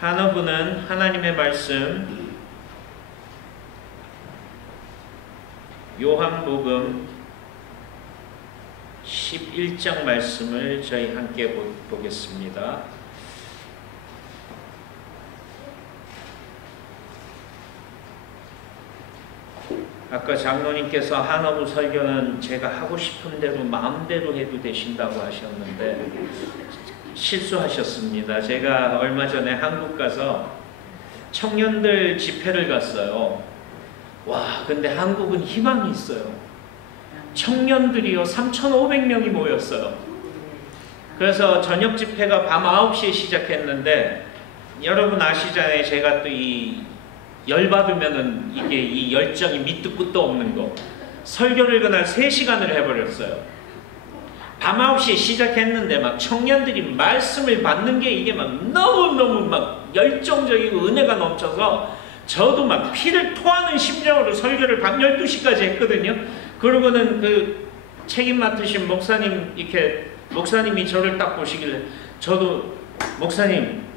한어부는 하나님의 말씀 요한복음 11장 말씀을 저희 함께 보겠습니다. 아까 장로님께서 한어부 설교는 제가 하고 싶은 대로 마음대로 해도 되신다고 하셨는데 실수하셨습니다. 제가 얼마 전에 한국 가서 청년들 집회를 갔어요. 와, 근데 한국은 희망이 있어요. 청년들이요 3,500명이 모였어요. 그래서 저녁 집회가 밤 9시에 시작했는데 여러분 아시잖아요. 제가 또 이 열받으면은 이게 이 열정이 밑도 끝도 없는 거. 설교를 그날 3시간을 해버렸어요. 밤 9시에 시작했는데 막 청년들이 말씀을 받는 게 이게 막 너무너무 막 열정적이고 은혜가 넘쳐서 저도 막 피를 토하는 심정으로 설교를 밤 12시까지 했거든요. 그러고는 그 책임 맡으신 목사님이 저를 딱 보시길래 저도 목사님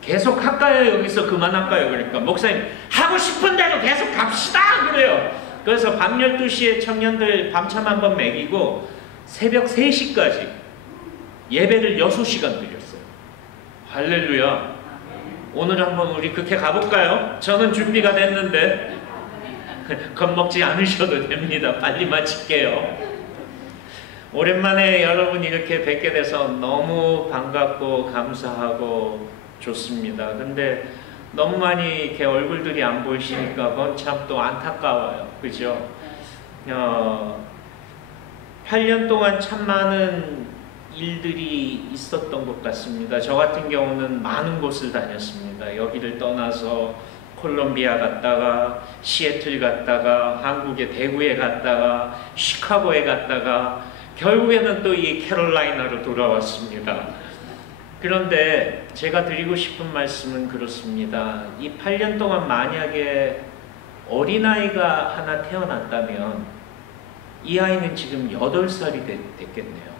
계속 할까요? 여기서 그만할까요? 그러니까 목사님 하고 싶은 대로 계속 갑시다! 그래요. 그래서 밤 12시에 청년들 밤참 한번 먹이고 새벽 3시까지 예배를 6시간 드렸어요. 할렐루야. 오늘 한번 우리 그렇게 가볼까요? 저는 준비가 됐는데 겁먹지 않으셔도 됩니다. 빨리 마칠게요. 오랜만에 여러분 이렇게 뵙게 돼서 너무 반갑고 감사하고 좋습니다. 근데 너무 많이 이렇게 얼굴들이 안 보이시니까 그건 참 또 안타까워요. 그죠? 8년 동안 참 많은 일들이 있었던 것 같습니다. 저 같은 경우는 많은 곳을 다녔습니다. 여기를 떠나서 콜롬비아 갔다가 시애틀 갔다가 한국의 대구에 갔다가 시카고에 갔다가 결국에는 또 이 캐롤라이나로 돌아왔습니다. 그런데 제가 드리고 싶은 말씀은 그렇습니다. 이 8년 동안 만약에 어린아이가 하나 태어났다면 이 아이는 지금 8살이 됐겠네요.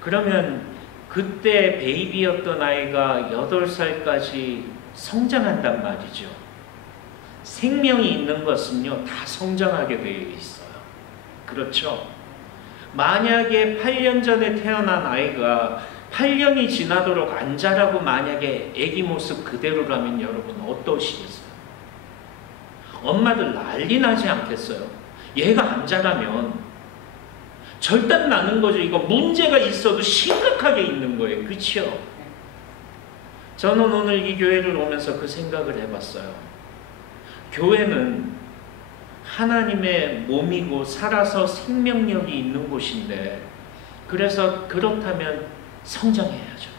그러면 그때 베이비였던 아이가 8살까지 성장한단 말이죠. 생명이 있는 것은요, 다 성장하게 되어 있어요. 그렇죠? 만약에 8년 전에 태어난 아이가 8년이 지나도록 안 자라고 만약에 아기 모습 그대로라면 여러분 어떠시겠어요? 엄마들 난리 나지 않겠어요? 얘가 안 자라면 절단 나는 거죠. 이거 문제가 있어도 심각하게 있는 거예요. 그렇죠? 저는 오늘 이 교회를 오면서 그 생각을 해봤어요. 교회는 하나님의 몸이고 살아서 생명력이 있는 곳인데 그래서 그렇다면 성장해야죠.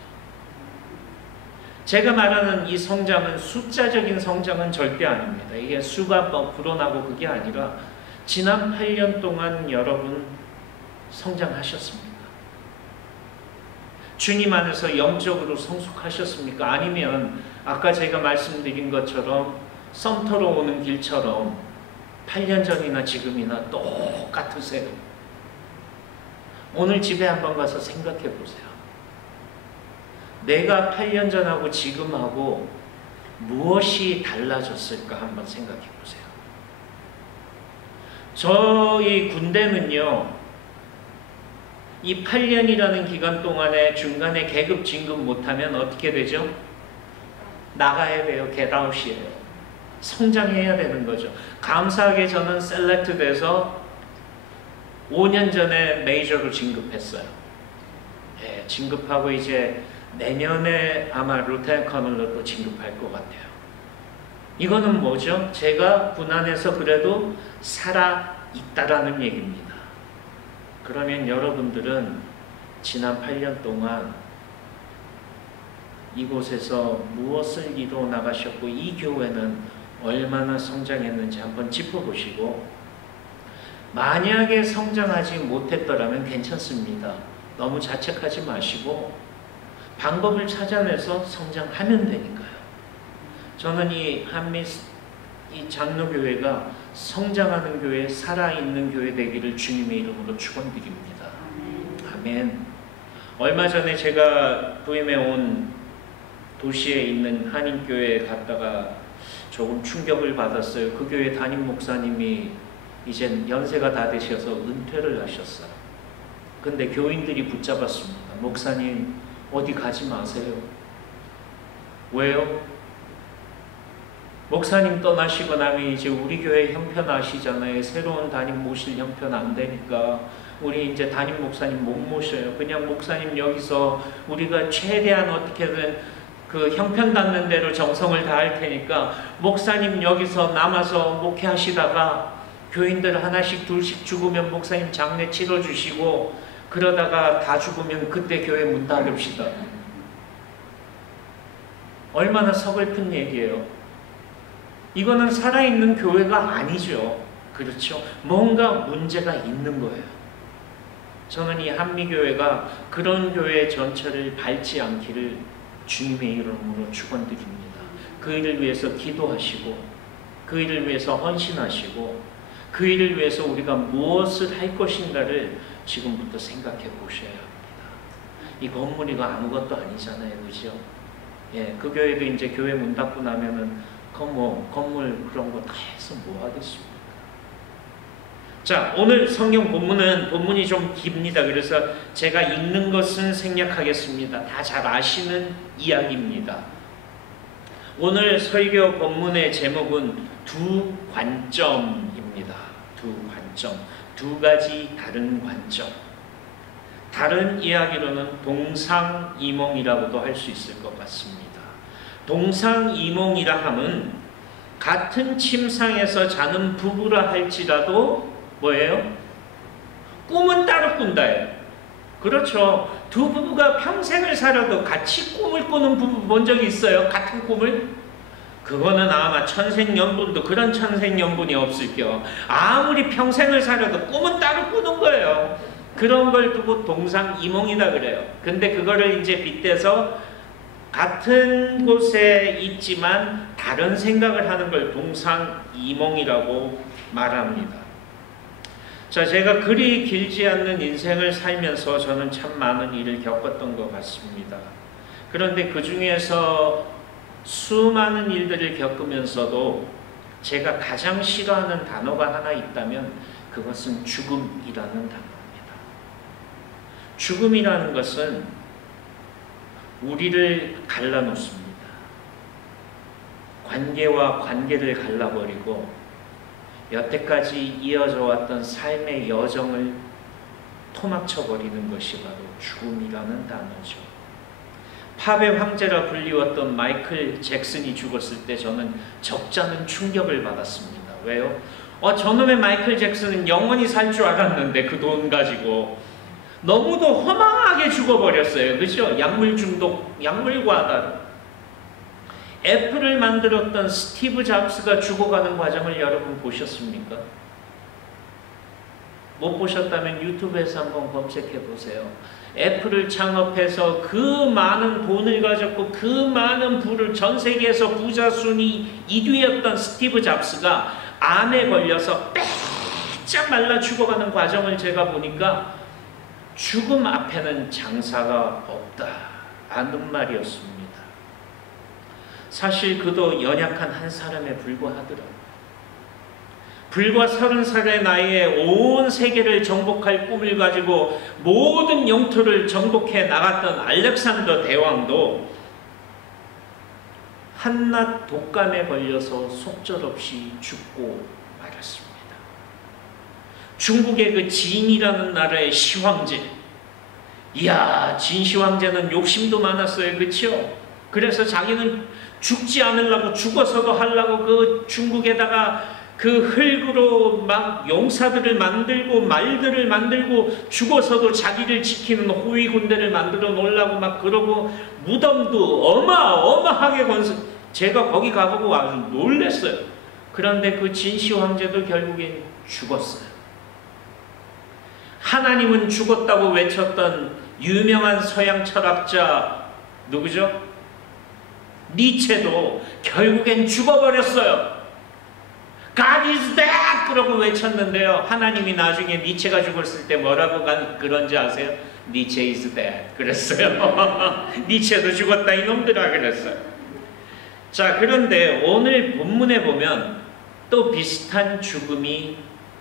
제가 말하는 이 성장은 숫자적인 성장은 절대 아닙니다. 이게 수가 불어나고 그게 아니라 지난 8년 동안 여러분 성장하셨습니까? 주님 안에서 영적으로 성숙하셨습니까? 아니면 아까 제가 말씀드린 것처럼 썸터로 오는 길처럼 8년 전이나 지금이나 똑같으세요? 오늘 집에 한번 가서 생각해 보세요. 내가 8년 전하고 지금하고 무엇이 달라졌을까 한번 생각해 보세요. 저희 군대는요, 이 8년이라는 기간 동안에 중간에 계급 진급 못하면 어떻게 되죠? 나가야 돼요. 겟아웃이에요. 성장해야 되는 거죠. 감사하게 저는 셀렉트 돼서 5년 전에 메이저로 진급했어요. 예, 진급하고 이제 내년에 아마 루텐 커널로 또 진급할 것 같아요. 이거는 뭐죠? 제가 군안에서 그래도 살아있다라는 얘기입니다. 그러면 여러분들은 지난 8년 동안 이곳에서 무엇을 이루어 나가셨고 이 교회는 얼마나 성장했는지 한번 짚어보시고 만약에 성장하지 못했더라면 괜찮습니다. 너무 자책하지 마시고 방법을 찾아내서 성장하면 되니까요. 저는 이 장로교회가 성장하는 교회, 살아있는 교회 되기를 주님의 이름으로 축원드립니다. 아멘. 얼마 전에 제가 부임해 온 도시에 있는 한인교회에 갔다가 조금 충격을 받았어요. 그 교회 담임 목사님이 이제 연세가 다 되셔서 은퇴를 하셨어요. 근데 교인들이 붙잡았습니다. 목사님 어디 가지 마세요. 왜요? 목사님 떠나시고 나면 이제 우리 교회 형편 아시잖아요. 새로운 담임 모실 형편 안 되니까 우리 이제 담임 목사님 못 모셔요. 그냥 목사님 여기서 우리가 최대한 어떻게든 그 형편 닿는 대로 정성을 다할 테니까 목사님 여기서 남아서 목회하시다가 교인들 하나씩 둘씩 죽으면 목사님 장례 치러주시고 그러다가 다 죽으면 그때 교회 문 닫읍시다. 얼마나 서글픈 얘기예요. 이거는 살아있는 교회가 아니죠. 그렇죠? 뭔가 문제가 있는 거예요. 저는 이 한미교회가 그런 교회 전체를 밟지 않기를 주님의 이름으로 축원드립니다. 그 일을 위해서 기도하시고 그 일을 위해서 헌신하시고 그 일을 위해서 우리가 무엇을 할 것인가를 지금부터 생각해 보셔야 합니다. 이 건물이 아무것도 아니잖아요. 그죠? 예, 그 교회도 이제 교회 문 닫고 나면은 건물 그런 거 다 해서 뭐 하겠습니까? 자, 오늘 성경 본문이 좀 깁니다. 그래서 제가 읽는 것은 생략하겠습니다. 다 잘 아시는 이야기입니다. 오늘 설교 본문의 제목은 두 관점입니다. 두 관점. 두 가지 다른 관점. 다른 이야기로는 동상이몽이라고도 할 수 있을 것 같습니다. 동상이몽이라 함은 같은 침상에서 자는 부부라 할지라도 뭐예요? 꿈은 따로 꾼다예요. 그렇죠. 두 부부가 평생을 살아도 같이 꿈을 꾸는 부부 본 적이 있어요? 같은 꿈을? 그거는 아마 천생연분도 그런 천생연분이 없을게요. 아무리 평생을 살아도 꿈은 따로 꾸는 거예요. 그런 걸 두고 동상이몽이다 그래요. 근데 그거를 이제 빗대서 같은 곳에 있지만 다른 생각을 하는 걸 동상이몽이라고 말합니다. 자, 제가 그리 길지 않는 인생을 살면서 저는 참 많은 일을 겪었던 것 같습니다. 그런데 그 중에서 수많은 일들을 겪으면서도 제가 가장 싫어하는 단어가 하나 있다면 그것은 죽음이라는 단어입니다. 죽음이라는 것은 우리를 갈라놓습니다. 관계와 관계를 갈라버리고 여태까지 이어져 왔던 삶의 여정을 토막쳐버리는 것이 바로 죽음이라는 단어죠. 팝의 황제라 불리웠던 마이클 잭슨이 죽었을 때 저는 적잖은 충격을 받았습니다. 왜요? 저놈의 마이클 잭슨은 영원히 살 줄 알았는데 그 돈 가지고 너무도 허망하게 죽어버렸어요. 그렇죠? 약물 중독, 약물 과다. 애플을 만들었던 스티브 잡스가 죽어가는 과정을 여러분 보셨습니까? 못 보셨다면 유튜브에서 한번 검색해 보세요. 애플을 창업해서 그 많은 돈을 가졌고 그 많은 부를 전 세계에서 부자 순위 1위였던 스티브 잡스가 암에 걸려서 빼짝 말라 죽어가는 과정을 제가 보니까 죽음 앞에는 장사가 없다라는 말이었습니다. 사실 그도 연약한 한 사람에 불과하더라고요. 불과 30살의 나이에 온 세계를 정복할 꿈을 가지고 모든 영토를 정복해 나갔던 알렉산더 대왕도 한낱 독감에 걸려서 속절없이 죽고 말았습니다. 중국의 그 진이라는 나라의 시황제, 이야, 진 시황제는 욕심도 많았어요. 그렇죠? 그래서 자기는 죽지 않으려고 죽어서도 하려고 그 중국에다가 그 흙으로 막 용사들을 만들고 말들을 만들고 죽어서도 자기를 지키는 호위 군대를 만들어 놓으려고 막 그러고 무덤도 어마어마하게 건설. 제가 거기 가보고 아주 놀랐어요. 그런데 그 진시 황제도 결국엔 죽었어요. 하나님은 죽었다고 외쳤던 유명한 서양 철학자 누구죠? 니체도 결국엔 죽어버렸어요. God is dead! 그러고 외쳤는데요. 하나님이 나중에 니체가 죽었을 때 뭐라고 그런지 아세요? 니체 is dead 그랬어요. 니체도 죽었다 이놈들아 그랬어요. 자, 그런데 오늘 본문에 보면 또 비슷한 죽음이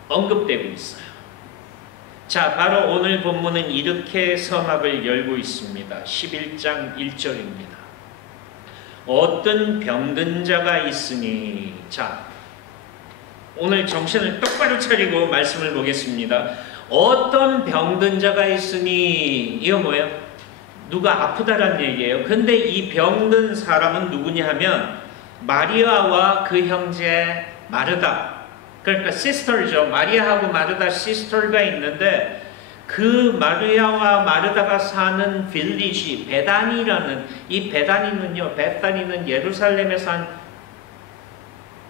언급되고 있어요. 자, 바로 오늘 본문은 이렇게 서막을 열고 있습니다. 11장 1절입니다. 어떤 병든 자가 있으니, 자, 오늘 정신을 똑바로 차리고 말씀을 보겠습니다. 어떤 병든 자가 있으니, 이거 뭐예요? 누가 아프다란 얘기예요. 근데 이 병든 사람은 누구냐 하면 마리아와 그 형제 마르다, 그러니까 시스터죠. 마리아하고 마르다 시스터가 있는데 그 마리아와 마르다가 사는 빌리지 베다니라는, 이 베다니는요, 베다니는 예루살렘에서 한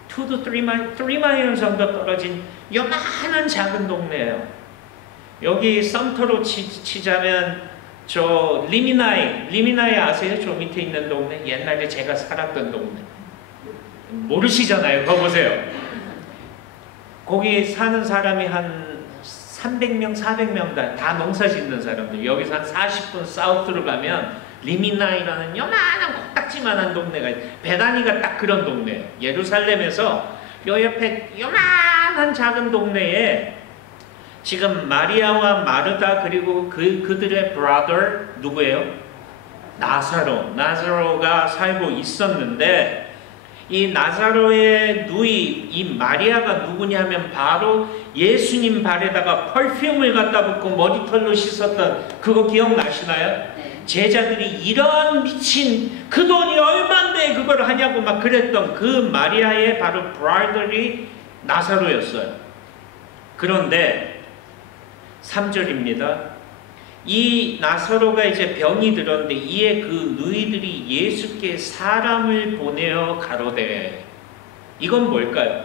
2 to 3마일 정도 떨어진 요만한 작은 동네예요. 여기 썸터로 치자면 저 리미나이 아세요? 저 밑에 있는 동네, 옛날에 제가 살았던 동네. 모르시잖아요. 거 보세요. 거기 사는 사람이 한 300명, 400명 다 농사 짓는 사람들. 여기서 한 40분 사우스로 가면 리미나이라는 요만한 코딱지만한 동네가 있어요. 베다니가 딱 그런 동네예요. 예루살렘에서 요 옆에 요만한 작은 동네에 지금 마리아와 마르다 그리고 그들의 brother 누구예요? 나사로가 살고 있었는데 이 나사로의 누이 이 마리아가 누구냐면 바로 예수님 발에다가 펄퓸을 갖다 붓고 머리털로 씻었던 그거 기억나시나요? 네. 제자들이 이런 미친 그 돈이 얼만데 그걸 하냐고 막 그랬던 그 마리아의 바로 브라더리 나사로였어요. 그런데 3절입니다. 이 나사로가 이제 병이 들었는데 이에 그 누이들이 예수께 사람을 보내어 가로되, 이건 뭘까요?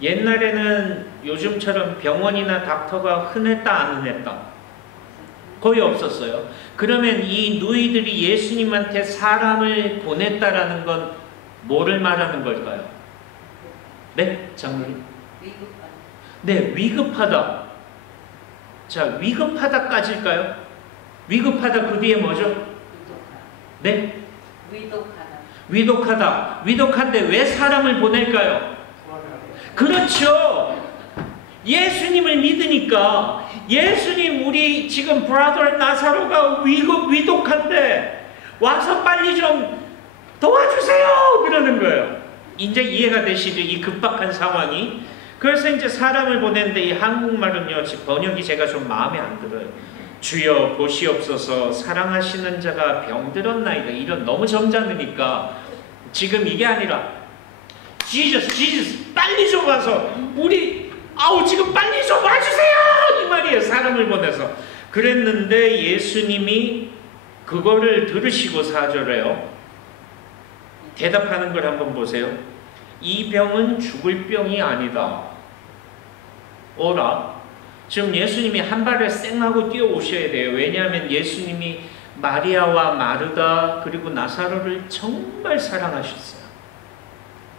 옛날에는 요즘처럼 병원이나 닥터가 흔했다 안 흔했다? 거의 없었어요. 그러면 이 누이들이 예수님한테 사람을 보냈다라는 건 뭐를 말하는 걸까요? 네? 장로님? 위급하다. 네, 위급하다. 자, 위급하다까지일까요? 위급하다 그 뒤에 뭐죠? 위독하다. 네? 위독하다. 위독한데 왜 사람을 보낼까요? 그렇죠. 예수님을 믿으니까 예수님 우리 지금 브라더 나사로가 위독한데 와서 빨리 좀 도와주세요 그러는 거예요. 이제 이해가 되시죠? 이 급박한 상황이. 그래서 이제 사람을 보냈는데 이 한국말은요, 번역이 제가 좀 마음에 안 들어요. 주여 보시옵소서 사랑하시는 자가 병들었나이다. 이런 너무 점잖으니까 지금 이게 아니라 지저스 빨리 좀 와서 우리 지금 빨리 좀 와주세요 이 말이에요. 사람을 보내서. 그랬는데 예수님이 그거를 들으시고 4절에요. 대답하는 걸 한번 보세요. 이 병은 죽을 병이 아니다. 오라. 지금 예수님이 한 발에 쌩하고 뛰어오셔야 돼요. 왜냐하면 예수님이 마리아와 마르다 그리고 나사로를 정말 사랑하셨어요.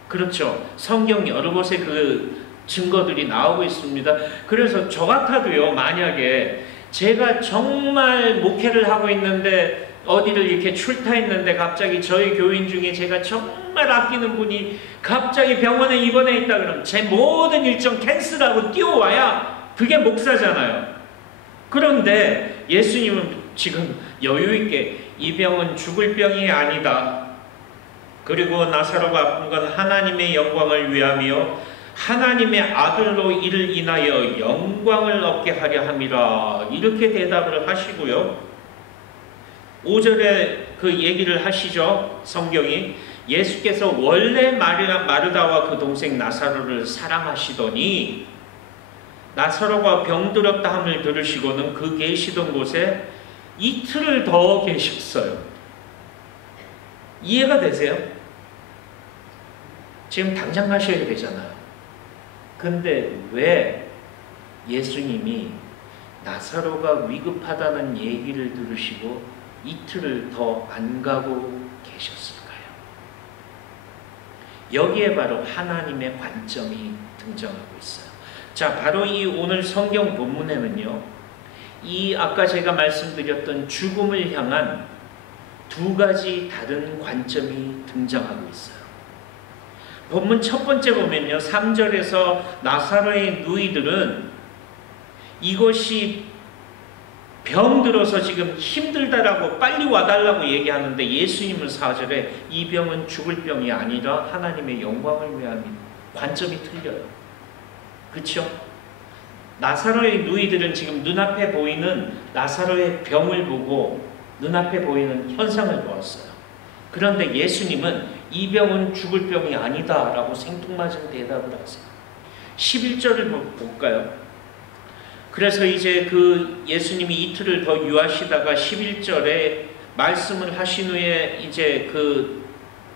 그렇죠. 성경 여러 곳에 그 증거들이 나오고 있습니다. 그래서 저 같아도요, 만약에 제가 정말 목회를 하고 있는데 어디를 이렇게 출타했는데 갑자기 저희 교인 중에 제가 정말 아끼는 분이 갑자기 병원에 입원해 있다 그러면 제 모든 일정 캔슬하고 뛰어와야 그게 목사잖아요. 그런데 예수님은 지금 여유있게 이 병은 죽을 병이 아니다. 그리고 나사로가 아픈 건 하나님의 영광을 위하며 하나님의 아들로 이를 인하여 영광을 얻게 하려 함이라. 이렇게 대답을 하시고요. 5절에 그 얘기를 하시죠. 성경이 예수께서 원래 마르다와 그 동생 나사로를 사랑하시더니 나사로가 병들었다 함을 들으시고는 그 계시던 곳에 이틀을 더 계셨어요. 이해가 되세요? 지금 당장 가셔야 되잖아요. 근데 왜 예수님이 나사로가 위급하다는 얘기를 들으시고 이틀을 더 안 가고 계셨을까요? 여기에 바로 하나님의 관점이 등장하고 있어요. 자, 바로 이 오늘 성경 본문에는요, 이 아까 제가 말씀드렸던 죽음을 향한 두 가지 다른 관점이 등장하고 있어요. 본문 첫 번째 보면요, 3절에서 나사로의 누이들은 이것이 병들어서 지금 힘들다라고 빨리 와달라고 얘기하는데, 예수님은 4절에 이 병은 죽을 병이 아니라 하나님의 영광을 위함이, 관점이 틀려요. 그렇죠? 나사로의 누이들은 지금 눈앞에 보이는 나사로의 병을 보고 눈앞에 보이는 현상을 보았어요. 그런데 예수님은 이 병은 죽을 병이 아니다 라고 생뚱맞은 대답을 하세요. 11절을 볼까요? 그래서 이제 그 예수님이 이틀을 더 유하시다가 11절에 말씀을 하신 후에 이제 그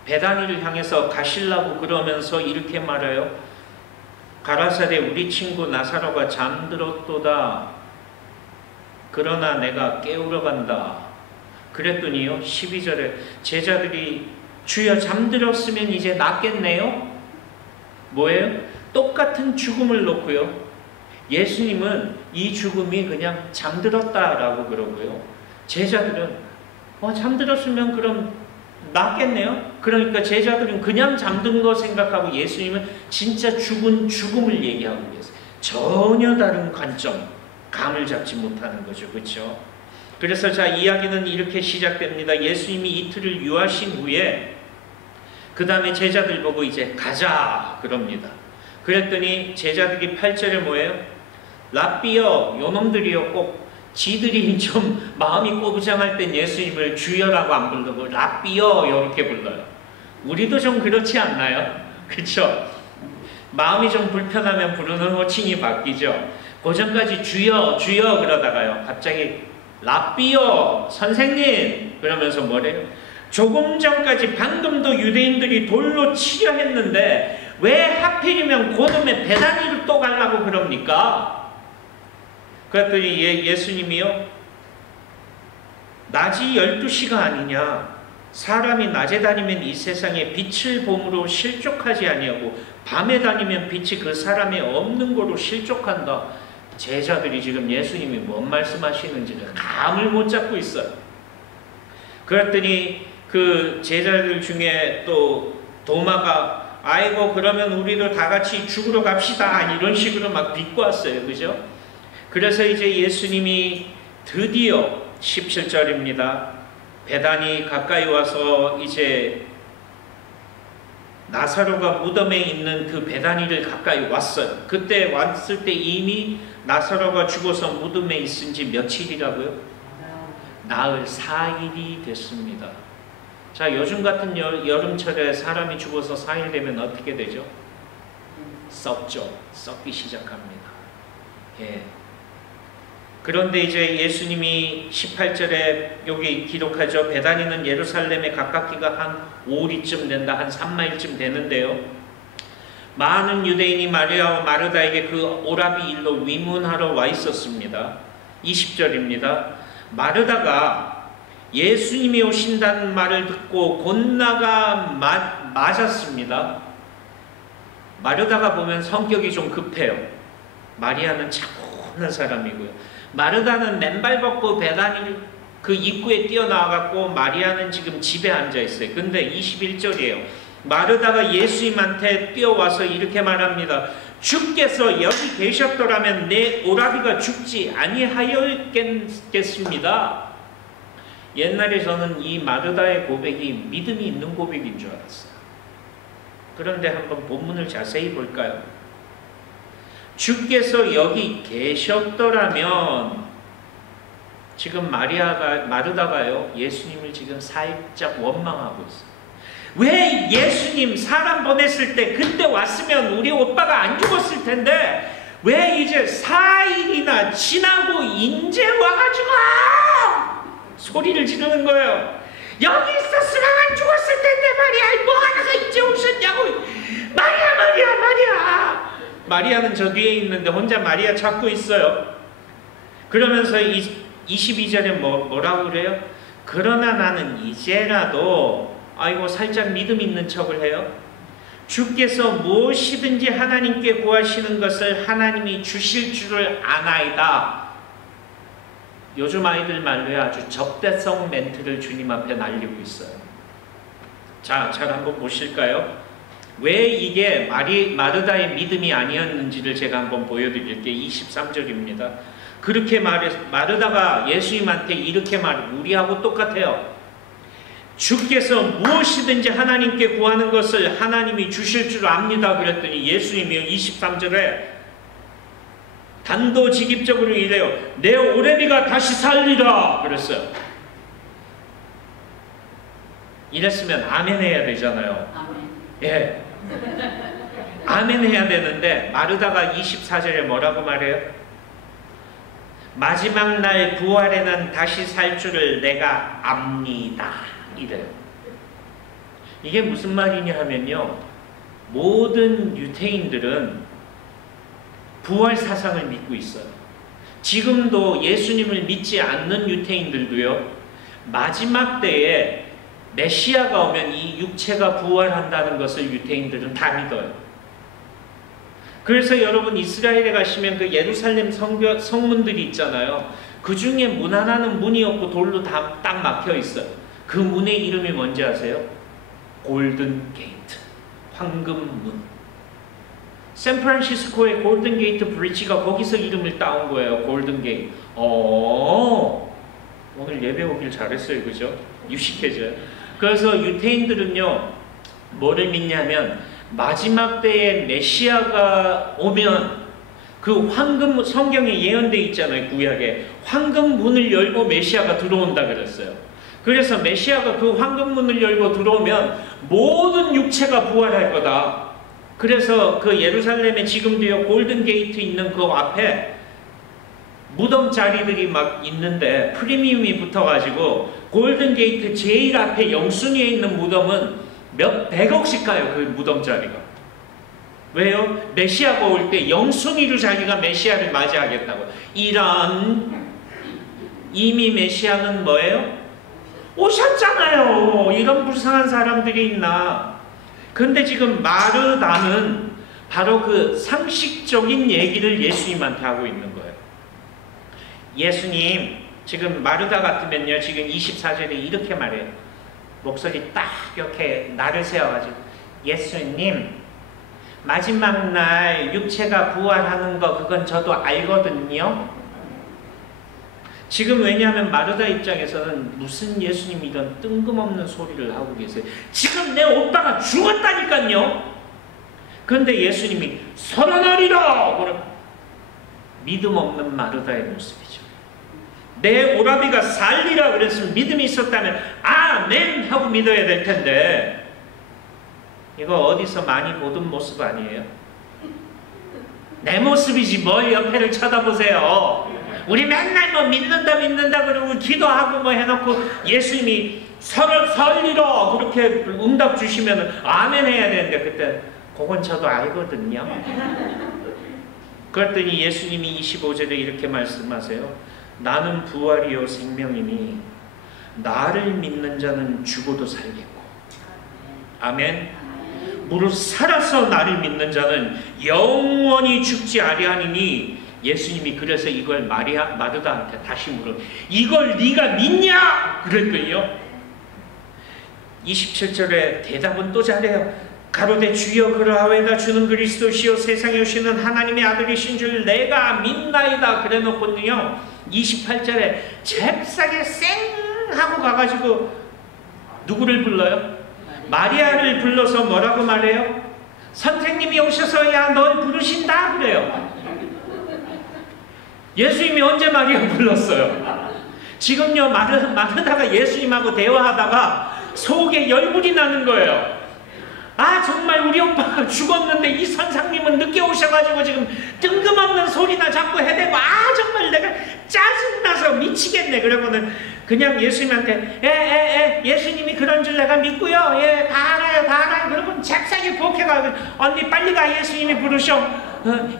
베다니를 향해서 가시려고 그러면서 이렇게 말해요. 가라사대 우리 친구 나사로가 잠들었도다. 그러나 내가 깨우러 간다. 그랬더니요, 12절에 제자들이 주여 잠들었으면 이제 낫겠네요? 뭐예요? 똑같은 죽음을 놓고요, 예수님은 이 죽음이 그냥 잠들었다라고 그러고요, 제자들은 잠들었으면 그럼 낫겠네요? 그러니까 제자들은 그냥 잠든 거 생각하고 예수님은 진짜 죽은 죽음을 얘기하고 계세요. 전혀 다른 관점, 감을 잡지 못하는 거죠. 그렇죠? 그래서 자, 이야기는 이렇게 시작됩니다. 예수님이 이틀을 유하신 후에 그 다음에 제자들 보고 이제 가자 그럽니다. 그랬더니 제자들이 8절에 뭐예요? 랍비여, 요놈들이요, 꼭 지들이 좀 마음이 꼬부장할 땐 예수님을 주여라고 안 부르고 랍비여 이렇게 불러요. 우리도 좀 그렇지 않나요? 그렇죠? 마음이 좀 불편하면 부르는 호칭이 바뀌죠. 고전까지 주여 주여 그러다가요, 갑자기 랍비여, 선생님 그러면서 뭐래요? 조금 전까지 방금도 유대인들이 돌로 치려 했는데 왜 하필이면 그놈의 베다니를 또 가려고 그럽니까? 그랬더니 예수님이요, 낮이 12시가 아니냐, 사람이 낮에 다니면 이 세상에 빛을 봄으로 실족하지 아니하고 밤에 다니면 빛이 그 사람의 없는 거로 실족한다. 제자들이 지금 예수님이 뭔 말씀하시는지를 감을 못 잡고 있어요. 그랬더니 그 제자들 중에 또 도마가 아이고 그러면 우리도 다 같이 죽으러 갑시다 이런 식으로 막 비꼬았어요. 그죠? 그래서 이제 예수님이 드디어 17절입니다. 베다니 가까이 와서 이제 나사로가 무덤에 있는 그 베다니를 가까이 왔어요. 그때 왔을 때 이미 나사로가 죽어서 무덤에 있은 지 며칠이라고요? 나흘 4일이 됐습니다. 자, 요즘 같은 여름철에 사람이 죽어서 4일 되면 어떻게 되죠? 썩죠. 썩기 시작합니다. 예. 그런데 이제 예수님이 18절에 여기 기록하죠. 베다니는 예루살렘에 가깝기가 한 5리쯤 된다. 한 3마일쯤 되는데요. 많은 유대인이 마리아와 마르다에게 그 오라비 일로 위문하러 와 있었습니다. 20절입니다. 마르다가 예수님이 오신다는 말을 듣고 곧나가 맞았습니다. 마르다가 보면 성격이 좀 급해요. 마리아는 차분한 사람이고요. 마르다는 맨발 벗고 베다니 그 입구에 뛰어나와갖고 마리아는 지금 집에 앉아 있어요. 근데 21절이에요. 마르다가 예수님한테 뛰어와서 이렇게 말합니다. 주께서 여기 계셨더라면 내 오라비가 죽지 아니하였겠습니다. 옛날에 저는 이 마르다의 고백이 믿음이 있는 고백인 줄 알았어요. 그런데 한번 본문을 자세히 볼까요? 주께서 여기 계셨더라면, 지금 마르다가요, 예수님을 지금 살짝 원망하고 있어요. 왜 예수님 사람 보냈을 때 그때 왔으면 우리 오빠가 안 죽었을 텐데 왜 이제 4일이나 지나고 인제 와가지고 소리를 지르는 거예요. 여기 있었으면 안 죽었을 텐데 말이야. 뭐 하나가 이제 오셨냐고. 마리아. 마리아는 저 뒤에 있는데 혼자 마리아 찾고 있어요. 그러면서 22절에 뭐라고 그래요? 그러나 나는 이제라도, 아이고 살짝 믿음 있는 척을 해요. 주께서 무엇이든지 하나님께 구하시는 것을 하나님이 주실 줄을 아나이다. 요즘 아이들 말로야 아주 접대성 멘트를 주님 앞에 날리고 있어요. 자, 잘 한번 보실까요? 왜 이게 마르다의 믿음이 아니었는지를 제가 한번 보여드릴게요. 23절입니다. 그렇게 마르다가 예수님한테 이렇게 우리하고 똑같아요. 주께서 무엇이든지 하나님께 구하는 것을 하나님이 주실 줄 압니다. 그랬더니 예수님이 23절에 단도직입적으로 이래요. 내 오래비가 다시 살리라 그랬어요. 이랬으면 아멘 해야 되잖아요. 아멘. 예. 아멘 해야 되는데 마르다가 24절에 뭐라고 말해요? 마지막 날 부활에는 다시 살 줄을 내가 압니다. 이래요. 이게 무슨 말이냐 하면요, 모든 유대인들은 부활 사상을 믿고 있어요. 지금도 예수님을 믿지 않는 유대인들도요, 마지막 때에 메시아가 오면 이 육체가 부활한다는 것을 유대인들은 다 믿어요. 그래서 여러분 이스라엘에 가시면 그 예루살렘 성문들이 있잖아요. 그 중에 문 하나는 문이 없고 돌로 다 딱 막혀 있어요. 그 문의 이름이 뭔지 아세요? 골든 게이트, 황금문. 샌프란시스코의 골든 게이트 브리지가 거기서 이름을 따온 거예요. 골든 게이트. 오늘 예배 오길 잘했어요, 그죠? 유식해져요. 그래서 유대인들은요, 뭐를 믿냐면 마지막 때에 메시아가 오면 그 황금, 성경에 예언되어 있잖아요, 구약에. 황금문을 열고 메시아가 들어온다 그랬어요. 그래서 메시아가 그 황금문을 열고 들어오면 모든 육체가 부활할 거다. 그래서 그 예루살렘에 지금도요, 골든 게이트 있는 그 앞에 무덤 자리들이 막 있는데 프리미엄이 붙어가지고 골든 게이트 제일 앞에 영순위에 있는 무덤은 몇 백억씩 가요. 그 무덤 자리가. 왜요? 메시아가 올 때 영순위로 자기가 메시아를 맞이하겠다고. 이미 메시아는 뭐예요? 오셨잖아요. 이런 불쌍한 사람들이 있나. 근데 지금 마르다는 바로 그 상식적인 얘기를 예수님한테 하고 있는 거예요. 예수님, 지금 마르다 같으면요, 지금 24절에 이렇게 말해요. 목소리 딱 이렇게 나를 세워가지고, 예수님, 마지막 날 육체가 부활하는 거 그건 저도 알거든요. 지금 왜냐하면 마르다 입장에서는 무슨 예수님이든 뜬금없는 소리를 하고 계세요. 지금 내 오빠가 죽었다니까요. 그런데 예수님이 살아나리라! 믿음 없는 마르다의 모습이죠. 내 오라비가 살리라 그랬으면 믿음이 있었다면 아멘 하고 믿어야 될 텐데, 이거 어디서 많이 보던 모습 아니에요? 내 모습이지 뭘 옆에를 쳐다보세요. 우리 맨날 뭐 믿는다 그러고 기도하고 뭐 해놓고 예수님이 살리라 그렇게 응답 주시면 아멘 해야 되는데, 그때 그건 저도 알거든요. 그랬더니 예수님이 25절에 이렇게 말씀하세요. 나는 부활이요 생명이니 나를 믿는 자는 죽어도 살겠고, 아멘. 무릇 살아서 나를 믿는 자는 영원히 죽지 아니하니니. 예수님이 그래서 이걸 마르다한테 다시 물어. 이걸 네가 믿냐? 그랬거든요. 27절에 대답은 또 잘해요. 가로되 주여 그러하오이다. 주는 그리스도시요 세상에 오시는 하나님의 아들이신 줄 내가 믿나이다. 그래 놓고는요, 28절에 잽싸게 쌩 하고 가가지고 누구를 불러요? 마리아를 불러서 뭐라고 말해요? 선생님이 오셔서 야 널 부르신다 그래요. 예수님이 언제 마리아 불렀어요? 지금요, 마르다가 예수님하고 대화하다가 속에 열불이 나는 거예요. 아, 정말 우리 오빠가 죽었는데 이 선생님은 늦게 오셔가지고 지금 뜬금없는 소리나 자꾸 해대고, 아 정말 내가 짜증나서 미치겠네. 그러고는 그냥 예수님한테 예수님이 그런 줄 내가 믿고요, 다 알아요. 그러고 잽싸게 복해가, 언니 빨리 가, 예수님이 부르셔.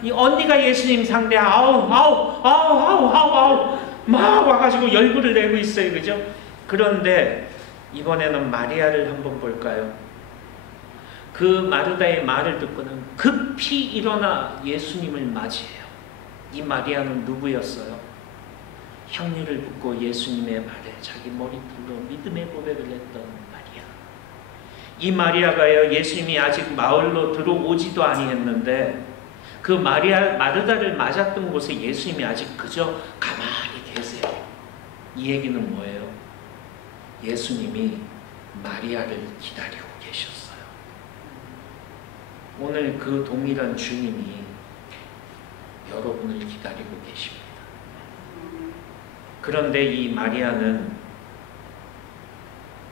이 언니가 예수님 상대 아우 막 와가지고 열불을 내고 있어요, 그죠? 그런데 이번에는 마리아를 한번 볼까요? 그 마르다의 말을 듣고는 급히 일어나 예수님을 맞이해요. 이 마리아는 누구였어요? 향유를 붓고 예수님의 발에 자기 머리털로 믿음의 고백을 했던 마리아. 이 마리아가요, 예수님이 아직 마을로 들어오지도 아니했는데 그 마르다를 맞았던 곳에 예수님이 아직 그저 가만히 계세요. 이 얘기는 뭐예요? 예수님이 마리아를 기다리고 계셨어요. 오늘 그 동일한 주님이 여러분을 기다리고 계십니다. 그런데 이 마리아는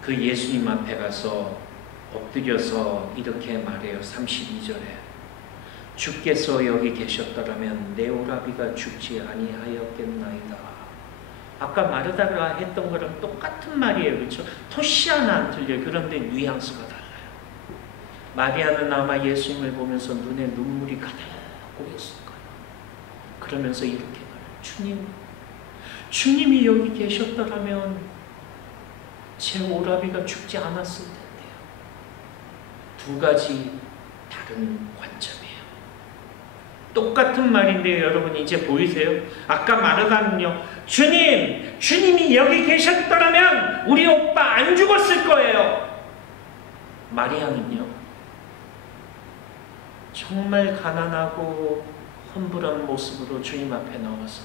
그 예수님 앞에 가서 엎드려서 이렇게 말해요. 32절에 주께서 여기 계셨더라면 내 오라비가 죽지 아니하였겠나이다. 아까 마르다가 했던 거랑 똑같은 말이에요. 그렇죠? 토시 하나 안 틀려요. 그런데 뉘앙스가 달라요. 마리아는 아마 예수님을 보면서 눈에 눈물이 가득 고였을 거예요. 그러면서 이렇게 말해요. 주님이 여기 계셨더라면 제 오라비가 죽지 않았을 텐데요. 두 가지 다른 관점이에요. 똑같은 말인데요. 여러분 이제 보이세요? 아까 마르다는요. 주님이 여기 계셨더라면 우리 오빠 안 죽었을 거예요. 마리아는요. 정말 가난하고 험불한 모습으로 주님 앞에 나와서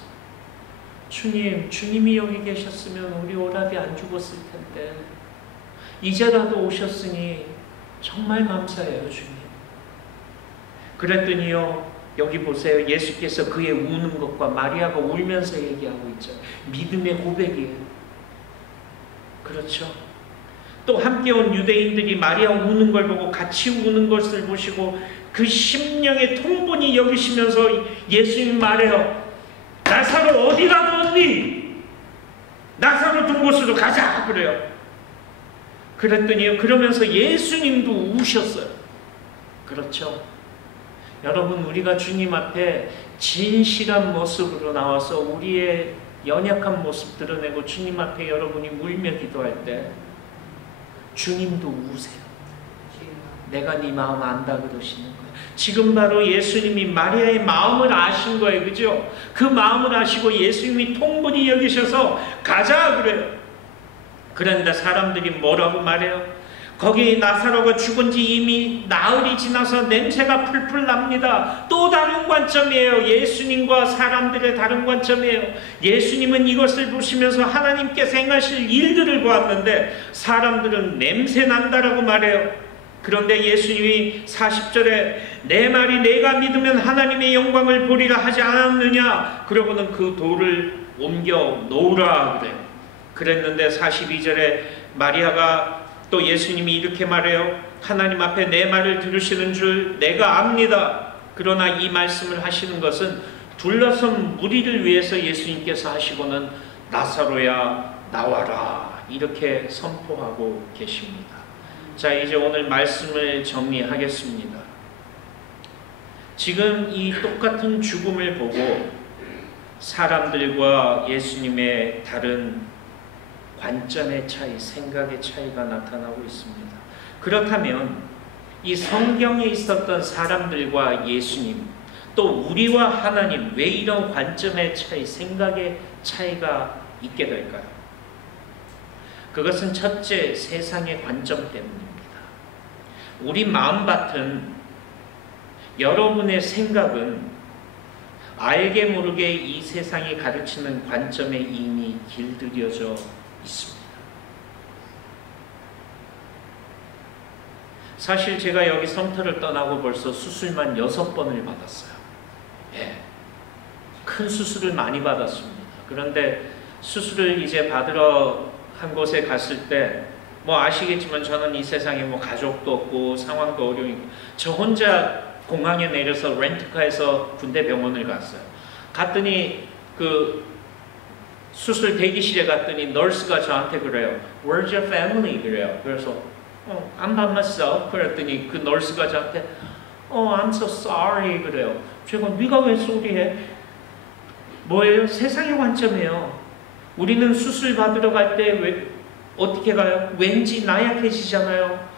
주님이 여기 계셨으면 우리 오라비 안 죽었을 텐데 이제라도 오셨으니 정말 감사해요, 주님. 그랬더니요, 여기 보세요. 예수께서 그의 우는 것과 마리아가 울면서 얘기하고 있죠. 믿음의 고백이에요. 그렇죠? 또 함께 온 유대인들이 마리아 우는 걸 보고 같이 우는 것을 보시고 그 심령의 통분이 여기시면서 예수님 말해요. 나사로 어디 가뒀니? 나사로 둔 곳으로 가자 그래요. 그랬더니 그러면서 예수님도 우셨어요. 그렇죠? 여러분 우리가 주님 앞에 진실한 모습으로 나와서 우리의 연약한 모습 드러내고 주님 앞에 여러분이 울며 기도할 때 주님도 우세요. 내가 네 마음 안다 그러시는 거예요. 지금 바로 예수님이 마리아의 마음을 아신 거예요. 그죠? 그 마음을 아시고 예수님이 통분히 여기셔서 가자 그래요. 그런데 사람들이 뭐라고 말해요? 거기 나사로가 죽은 지 이미 나흘이 지나서 냄새가 풀풀 납니다. 또 다른 관점이에요. 예수님과 사람들의 다른 관점이에요. 예수님은 이것을 보시면서 하나님께서 행하실 일들을 보았는데 사람들은 냄새 난다라고 말해요. 그런데 예수님이 40절에 내 말이 내가 믿으면 하나님의 영광을 보리라 하지 않았느냐? 그러고는 그 돌을 옮겨 놓으라 그래요. 그랬는데 42절에 마리아가 또 예수님이 이렇게 말해요. 하나님 앞에 내 말을 들으시는 줄 내가 압니다. 그러나 이 말씀을 하시는 것은 둘러선 무리를 위해서 예수님께서 하시고는 나사로야 나와라 이렇게 선포하고 계십니다. 자, 이제 오늘 말씀을 정리하겠습니다. 지금 이 똑같은 죽음을 보고 사람들과 예수님의 다른 관점의 차이, 생각의 차이가 나타나고 있습니다. 그렇다면 이 성경에 있었던 사람들과 예수님, 또 우리와 하나님, 왜 이런 관점의 차이, 생각의 차이가 있게 될까요? 그것은 첫째, 세상의 관점 때문입니다. 우리 마음밭은, 여러분의 생각은 알게 모르게 이 세상이 가르치는 관점에 이미 길들여져 있습니다. 사실 제가 여기 성터를 떠나고 벌써 수술만 6번을 받았어요. 예, 큰 수술을 많이 받았습니다. 그런데 수술을 이제 받으러 한 곳에 갔을 때 뭐 아시겠지만 저는 이 세상에 뭐 가족도 없고 상황도 어려우니까 저 혼자 공항에 내려서 렌트카에서 군대 병원을 갔어요. 갔더니 그 수술 대기실에 갔더니 널스가 저한테 그래요. Where's your family? 그래요. 그래서 I'm by myself. 그랬더니 그 널스가 저한테 I'm so sorry. 그래요. 제가 네가 왜 소리해? 뭐예요? 세상의 관점이에요. 우리는 수술 받으러 갈 때 어떻게 가요? 왠지 나약해지잖아요.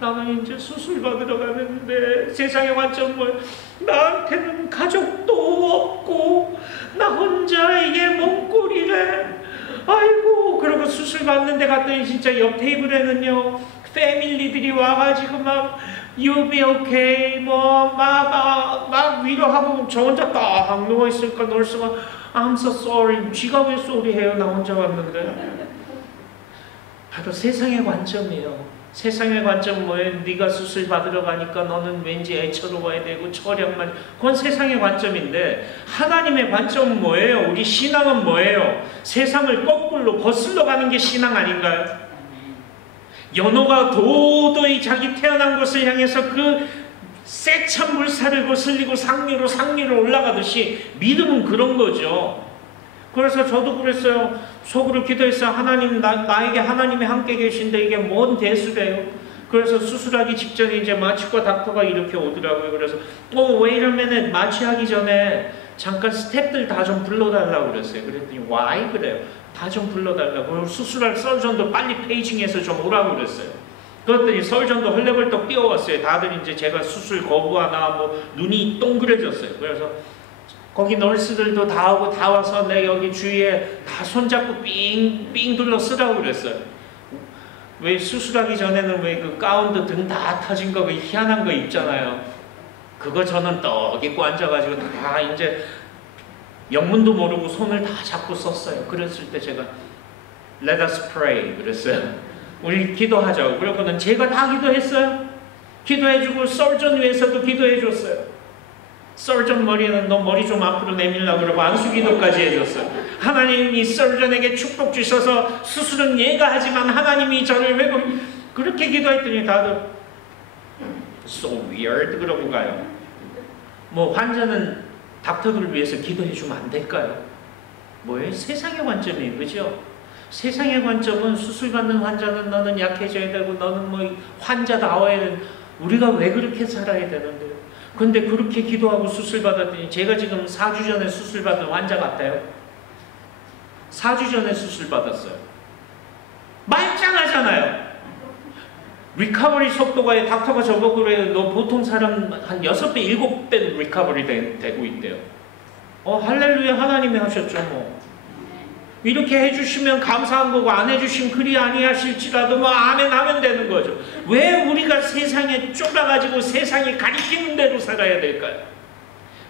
나는 이제 수술 받으러 가는데 세상의 관점은 뭐예요? 나한테는 가족도 없고 나 혼자 이게 뭐 수술 받는데 갔더니 진짜 옆 테이블에는요 패밀리들이 와가지고 막 You'll be okay 막 위로하고 저 혼자 딱 누워있으니까 널스가 I'm so sorry. 쥐가 왜 sorry 해요? 나 혼자 왔는데. 바로 세상의 관점이에요. 세상의 관점은 뭐예요? 네가 수술 받으러 가니까 너는 왠지 애처로워야 되고 처량만. 그건 세상의 관점인데 하나님의 관점은 뭐예요? 우리 신앙은 뭐예요? 세상을 거꾸로 거슬러 가는 게 신앙 아닌가요? 연호가 도도히 자기 태어난 곳을 향해서 그 세찬 물살을 거슬리고 상류로 올라가듯이 믿음은 그런 거죠. 그래서 저도 그랬어요. 속으로 기도했어요. 하나님, 나에게 하나님이 함께 계신데 이게 뭔 대수래요? 그래서 수술하기 직전에 이제 마취과 닥터가 이렇게 오더라고요. 그래서 왜 이러면은 마취하기 전에 잠깐 스태프들 다 좀 불러달라고 그랬어요. 그랬더니 why 그래요? 다 좀 불러달라고. 수술할 서전도 빨리 페이징해서 좀 오라고 그랬어요. 그랬더니 서전도 헐레벌떡 뛰어왔어요. 다들 이제 제가 수술 거부하나 뭐 눈이 동그래졌어요. 그래서 거기 널스들도 다 오고 다 와서 내 여기 주위에 다 손잡고 삥삥 둘러 쓰라고 그랬어요. 왜 수술하기 전에는 왜 그 가운도 등 다 터진 거 그 희한한 거 있잖아요. 그거 저는 떡 입고 앉아가지고 다 이제 영문도 모르고 손을 다 잡고 썼어요. 그랬을 때 제가 Let us pray 그랬어요. 우리 기도하자고. 그러고는 제가 다 기도했어요. 기도해주고 서전 위에서도 기도해줬어요. 서전 머리는 너 머리 좀 앞으로 내밀라고 그러고 안수기도까지 해줬어요. 하나님이 서전에게 축복 주셔서 수술은 얘가 하지만 하나님이 저를 왜 그렇게 기도했더니 다들 So weird 그러고 가요. 뭐 환자는 닥터들을 위해서 기도해주면 안 될까요? 뭐예요? 세상의 관점이에요. 그죠? 세상의 관점은 수술 받는 환자는 너는 약해져야 되고 너는 뭐 환자다워야 되는 우리가 왜 그렇게 살아야 되는데요? 근데 그렇게 기도하고 수술 받았더니 제가 지금 4주 전에 수술 받은 환자 같아요. 4주 전에 수술 받았어요. 말짱하잖아요. 리커버리 속도가 닥터가 저보고 그래요. 너 보통 사람 한 6배, 7배 리커버리 되고 있대요. 할렐루야 하나님이 하셨죠 뭐. 이렇게 해주시면 감사한 거고 안 해주시면 그리 아니하실지라도 뭐 아멘 하면 되는 거죠. 왜 우리가 세상에 쫄아가지고 세상이 가리키는 대로 살아야 될까요?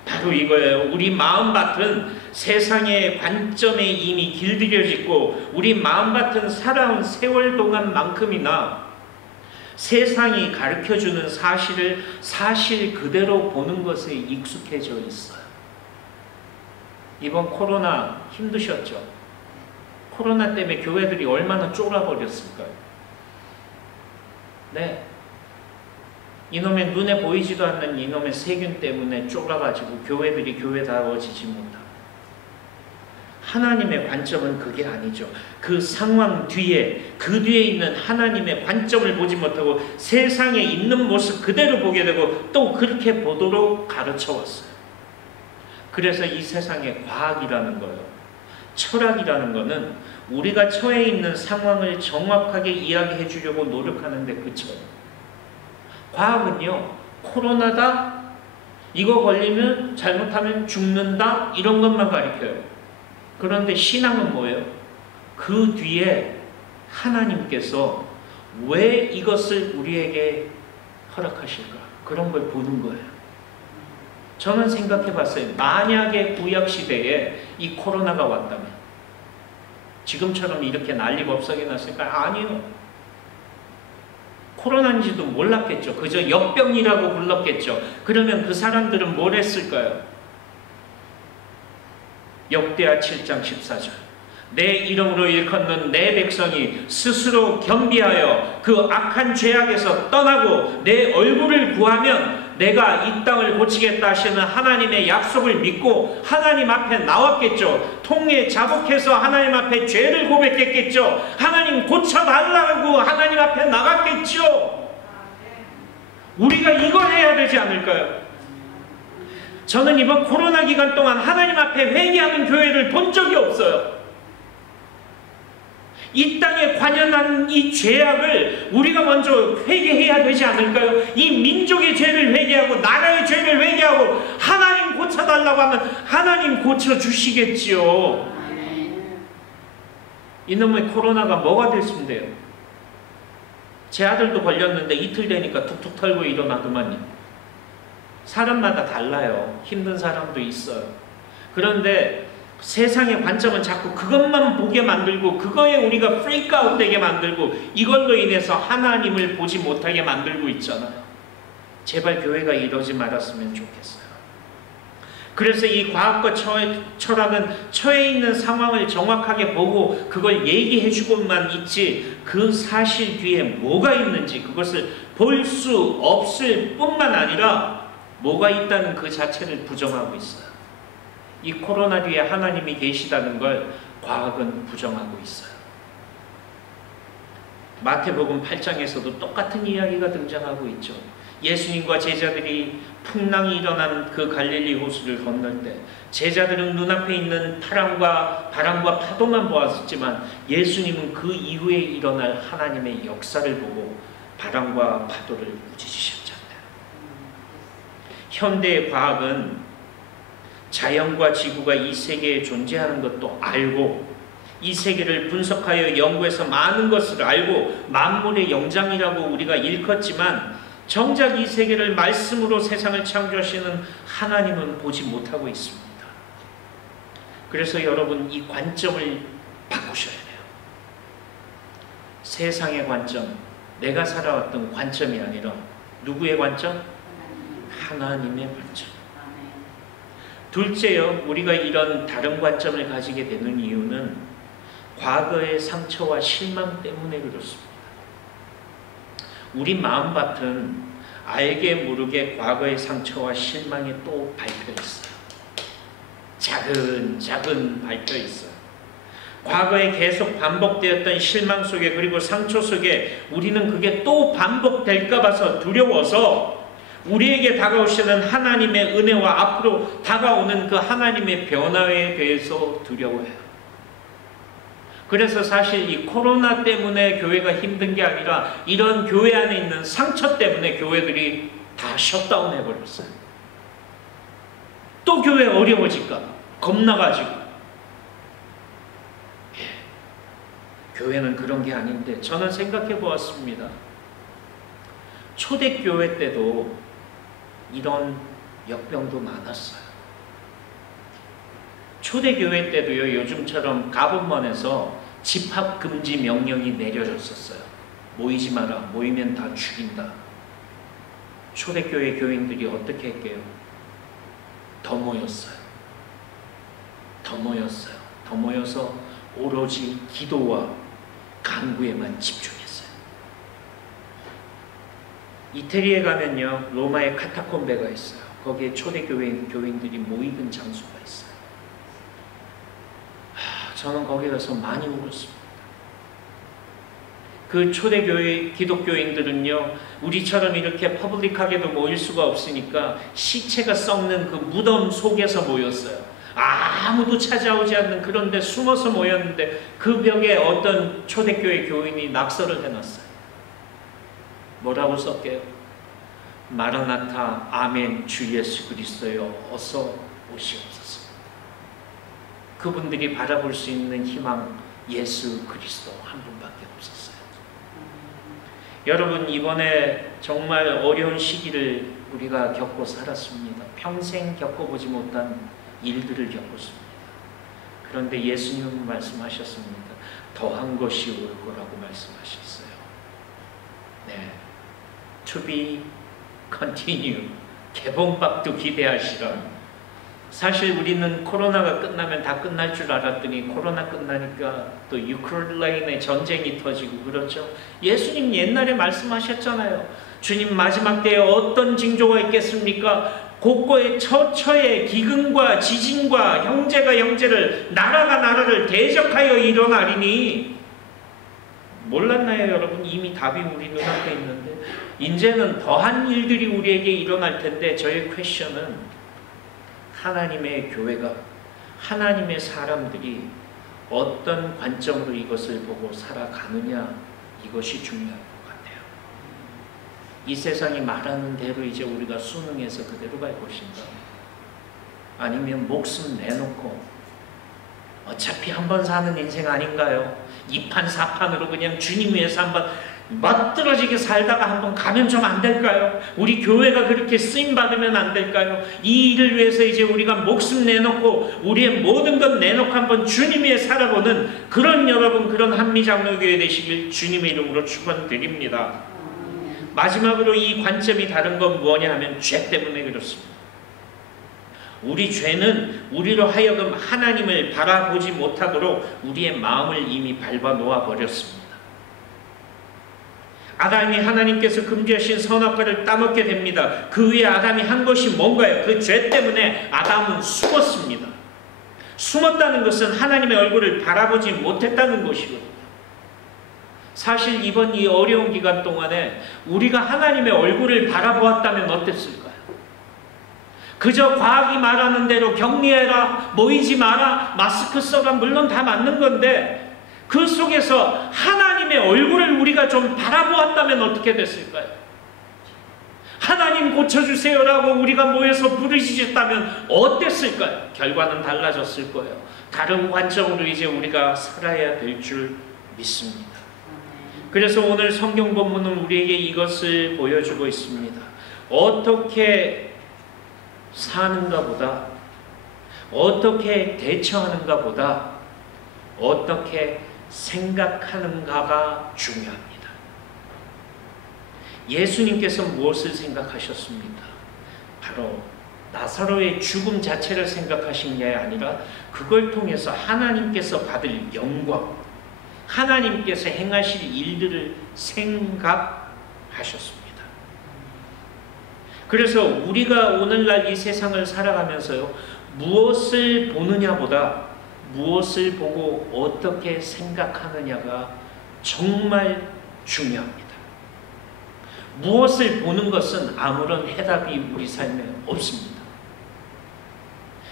바로 이거예요. 우리 마음밭은 세상의 관점에 이미 길들여지고 우리 마음밭은 살아온 세월 동안만큼이나 세상이 가르쳐주는 사실을 사실 그대로 보는 것에 익숙해져 있어요. 이번 코로나 힘드셨죠? 코로나 때문에 교회들이 얼마나 쫄아버렸을까요? 네. 이놈의 눈에 보이지도 않는 이놈의 세균 때문에 쫄아가지고 교회들이 교회다워지지 못하고. 하나님의 관점은 그게 아니죠. 그 상황 뒤에, 그 뒤에 있는 하나님의 관점을 보지 못하고 세상에 있는 모습 그대로 보게 되고 또 그렇게 보도록 가르쳐 왔어요. 그래서 이 세상에 과학이라는 거예요. 철학이라는 거는 우리가 처해 있는 상황을 정확하게 이야기해 주려고 노력하는데 그쳐요. 과학은요, 코로나다, 이거 걸리면 잘못하면 죽는다, 이런 것만 가르쳐요. 그런데 신앙은 뭐예요? 그 뒤에 하나님께서 왜 이것을 우리에게 허락하실까? 그런 걸 보는 거예요. 저는 생각해 봤어요. 만약에 구약시대에 이 코로나가 왔다면 지금처럼 이렇게 난리가 없어게 났을까요? 아니요. 코로나인지도 몰랐겠죠. 그저 역병이라고 불렀겠죠. 그러면 그 사람들은 뭘 했을까요? 역대하 7장 14절. 내 이름으로 일컫는 내 백성이 스스로 겸비하여 그 악한 죄악에서 떠나고 내 얼굴을 구하면 내가 이 땅을 고치겠다 하시는 하나님의 약속을 믿고 하나님 앞에 나왔겠죠. 통에 자복해서 하나님 앞에 죄를 고백했겠죠. 하나님 고쳐달라고 하나님 앞에 나갔겠죠. 우리가 이걸 해야 되지 않을까요? 저는 이번 코로나 기간 동안 하나님 앞에 회개하는 교회를 본 적이 없어요. 이 땅에 관연한 이 죄악을 우리가 먼저 회개해야 되지 않을까요? 이 민족의 죄를 회개하고 나라의 죄를 회개하고 하나님 고쳐달라고 하면 하나님 고쳐주시겠지요. 이놈의 코로나가 뭐가 됐으면 돼요? 제 아들도 걸렸는데 이틀 되니까 툭툭 털고 일어나더만요. 사람마다 달라요. 힘든 사람도 있어요. 그런데 세상의 관점은 자꾸 그것만 보게 만들고 그거에 우리가 프리크아웃 되게 만들고 이걸로 인해서 하나님을 보지 못하게 만들고 있잖아요. 제발 교회가 이러지 말았으면 좋겠어요. 그래서 이 과학과 철학은 처해 있는 상황을 정확하게 보고 그걸 얘기해주고만 있지 그 사실 뒤에 뭐가 있는지 그것을 볼 수 없을 뿐만 아니라 뭐가 있다는 그 자체를 부정하고 있어요. 이 코로나 뒤에 하나님이 계시다는 걸 과학은 부정하고 있어요. 마태복음 8장에서도 똑같은 이야기가 등장하고 있죠. 예수님과 제자들이 풍랑이 일어난 그 갈릴리 호수를 건널 때 제자들은 눈앞에 있는 바람과 파도만 보았지만 예수님은 그 이후에 일어날 하나님의 역사를 보고 바람과 파도를 꾸짖으셨잖아요. 현대의 과학은 자연과 지구가 이 세계에 존재하는 것도 알고 이 세계를 분석하여 연구해서 많은 것을 알고 만물의 영장이라고 우리가 일컫지만 정작 이 세계를 말씀으로 세상을 창조하시는 하나님은 보지 못하고 있습니다. 그래서 여러분 이 관점을 바꾸셔야 돼요. 세상의 관점, 내가 살아왔던 관점이 아니라 누구의 관점? 하나님의 관점. 둘째요, 우리가 이런 다른 관점을 가지게 되는 이유는 과거의 상처와 실망 때문에 그렇습니다. 우리 마음밭은 알게 모르게 과거의 상처와 실망에 또 밟혀있어요. 작은 밟혀있어요. 과거에 계속 반복되었던 실망 속에 그리고 상처 속에 우리는 그게 또 반복될까 봐서 두려워서 우리에게 다가오시는 하나님의 은혜와 앞으로 다가오는 그 하나님의 변화에 대해서 두려워해요. 그래서 사실 이 코로나 때문에 교회가 힘든 게 아니라 이런 교회 안에 있는 상처 때문에 교회들이 다 셧다운 해버렸어요. 또 교회 어려워질까 겁나가지고. 교회는 그런 게 아닌데 저는 생각해 보았습니다. 초대교회 때도 이런 역병도 많았어요. 초대교회 때도요, 요즘처럼 가본만에서 집합금지 명령이 내려졌었어요. 모이지 마라. 모이면 다 죽인다. 초대교회 교인들이 어떻게 했게요? 더 모였어요. 더 모여서 오로지 기도와 간구에만 집중했어요. 이태리에 가면요, 로마의 카타콤베가 있어요. 거기에 초대교회 교인들이 모이던 장소가 있어요. 저는 거기 가서 많이 울었습니다. 그 초대교회 기독교인들은요, 우리처럼 이렇게 퍼블릭하게도 모일 수가 없으니까 시체가 썩는 그 무덤 속에서 모였어요. 아무도 찾아오지 않는 그런 데 숨어서 모였는데 그 벽에 어떤 초대교회 교인이 낙서를 해놨어요. 뭐라고 썼게요? 마라나타 아멘 주 예수 그리스도여 어서 오시옵소서. 그분들이 바라볼 수 있는 희망 예수 그리스도 한 분밖에 없었어요. 여러분, 이번에 정말 어려운 시기를 우리가 겪고 살았습니다. 평생 겪어보지 못한 일들을 겪었습니다. 그런데 예수님은 말씀하셨습니다. 더한 것이 올 거라고 말씀하셨어요. 네, To be continue. 개봉박도 기대하시라. 사실 우리는 코로나가 끝나면 다 끝날 줄 알았더니 코로나 끝나니까 또 유크레인의 전쟁이 터지고 그렇죠. 예수님 옛날에 말씀하셨잖아요. 주님 마지막 때에 어떤 징조가 있겠습니까? 곳곳에 처처에 기근과 지진과 형제가 형제를 나라가 나라를 대적하여 일어나리니. 몰랐나요 여러분? 이미 답이 우리 눈앞에 있는데 이제는 더한 일들이 우리에게 일어날 텐데 저의 퀘션은 하나님의 교회가, 하나님의 사람들이 어떤 관점으로 이것을 보고 살아가느냐, 이것이 중요한 것 같아요. 이 세상이 말하는 대로 이제 우리가 순응해서 그대로 갈 것인가? 아니면 목숨 내놓고 어차피 한 번 사는 인생 아닌가요? 이판사판으로 그냥 주님 위해서 한번 멋들어지게 살다가 한번 가면 좀 안 될까요? 우리 교회가 그렇게 쓰임받으면 안 될까요? 이 일을 위해서 이제 우리가 목숨 내놓고 우리의 모든 것 내놓고 한번 주님 위해 살아보는 그런 여러분, 그런 한미장로교회 되시길 주님의 이름으로 축원드립니다. 마지막으로 이 관점이 다른 건 뭐냐 하면 죄 때문에 그렇습니다. 우리 죄는 우리로 하여금 하나님을 바라보지 못하도록 우리의 마음을 이미 밟아 놓아 버렸습니다. 아담이 하나님께서 금지하신 선악과를 따먹게 됩니다. 그 위에 아담이 한 것이 뭔가요? 그 죄 때문에 아담은 숨었습니다. 숨었다는 것은 하나님의 얼굴을 바라보지 못했다는 것이거든요. 사실 이번 이 어려운 기간 동안에 우리가 하나님의 얼굴을 바라보았다면 어땠을까요? 그저 과학이 말하는 대로 격리해라, 모이지 마라, 마스크 써라, 물론 다 맞는 건데 그 속에서 하나님의 얼굴을 우리가 좀 바라보았다면 어떻게 됐을까요? 하나님 고쳐주세요라고 우리가 모여서 부르짖었다면 어땠을까요? 결과는 달라졌을 거예요. 다른 관점으로 이제 우리가 살아야 될 줄 믿습니다. 그래서 오늘 성경 본문은 우리에게 이것을 보여주고 있습니다. 어떻게 사는가 보다, 어떻게 대처하는가 보다, 어떻게 생각하는가가 중요합니다. 예수님께서 무엇을 생각하셨습니까? 바로 나사로의 죽음 자체를 생각하신 게 아니라 그걸 통해서 하나님께서 받을 영광, 하나님께서 행하실 일들을 생각하셨습니다. 그래서 우리가 오늘날 이 세상을 살아가면서요, 무엇을 보느냐보다 무엇을 보고 어떻게 생각하느냐가 정말 중요합니다. 무엇을 보는 것은 아무런 해답이 우리 삶에 없습니다.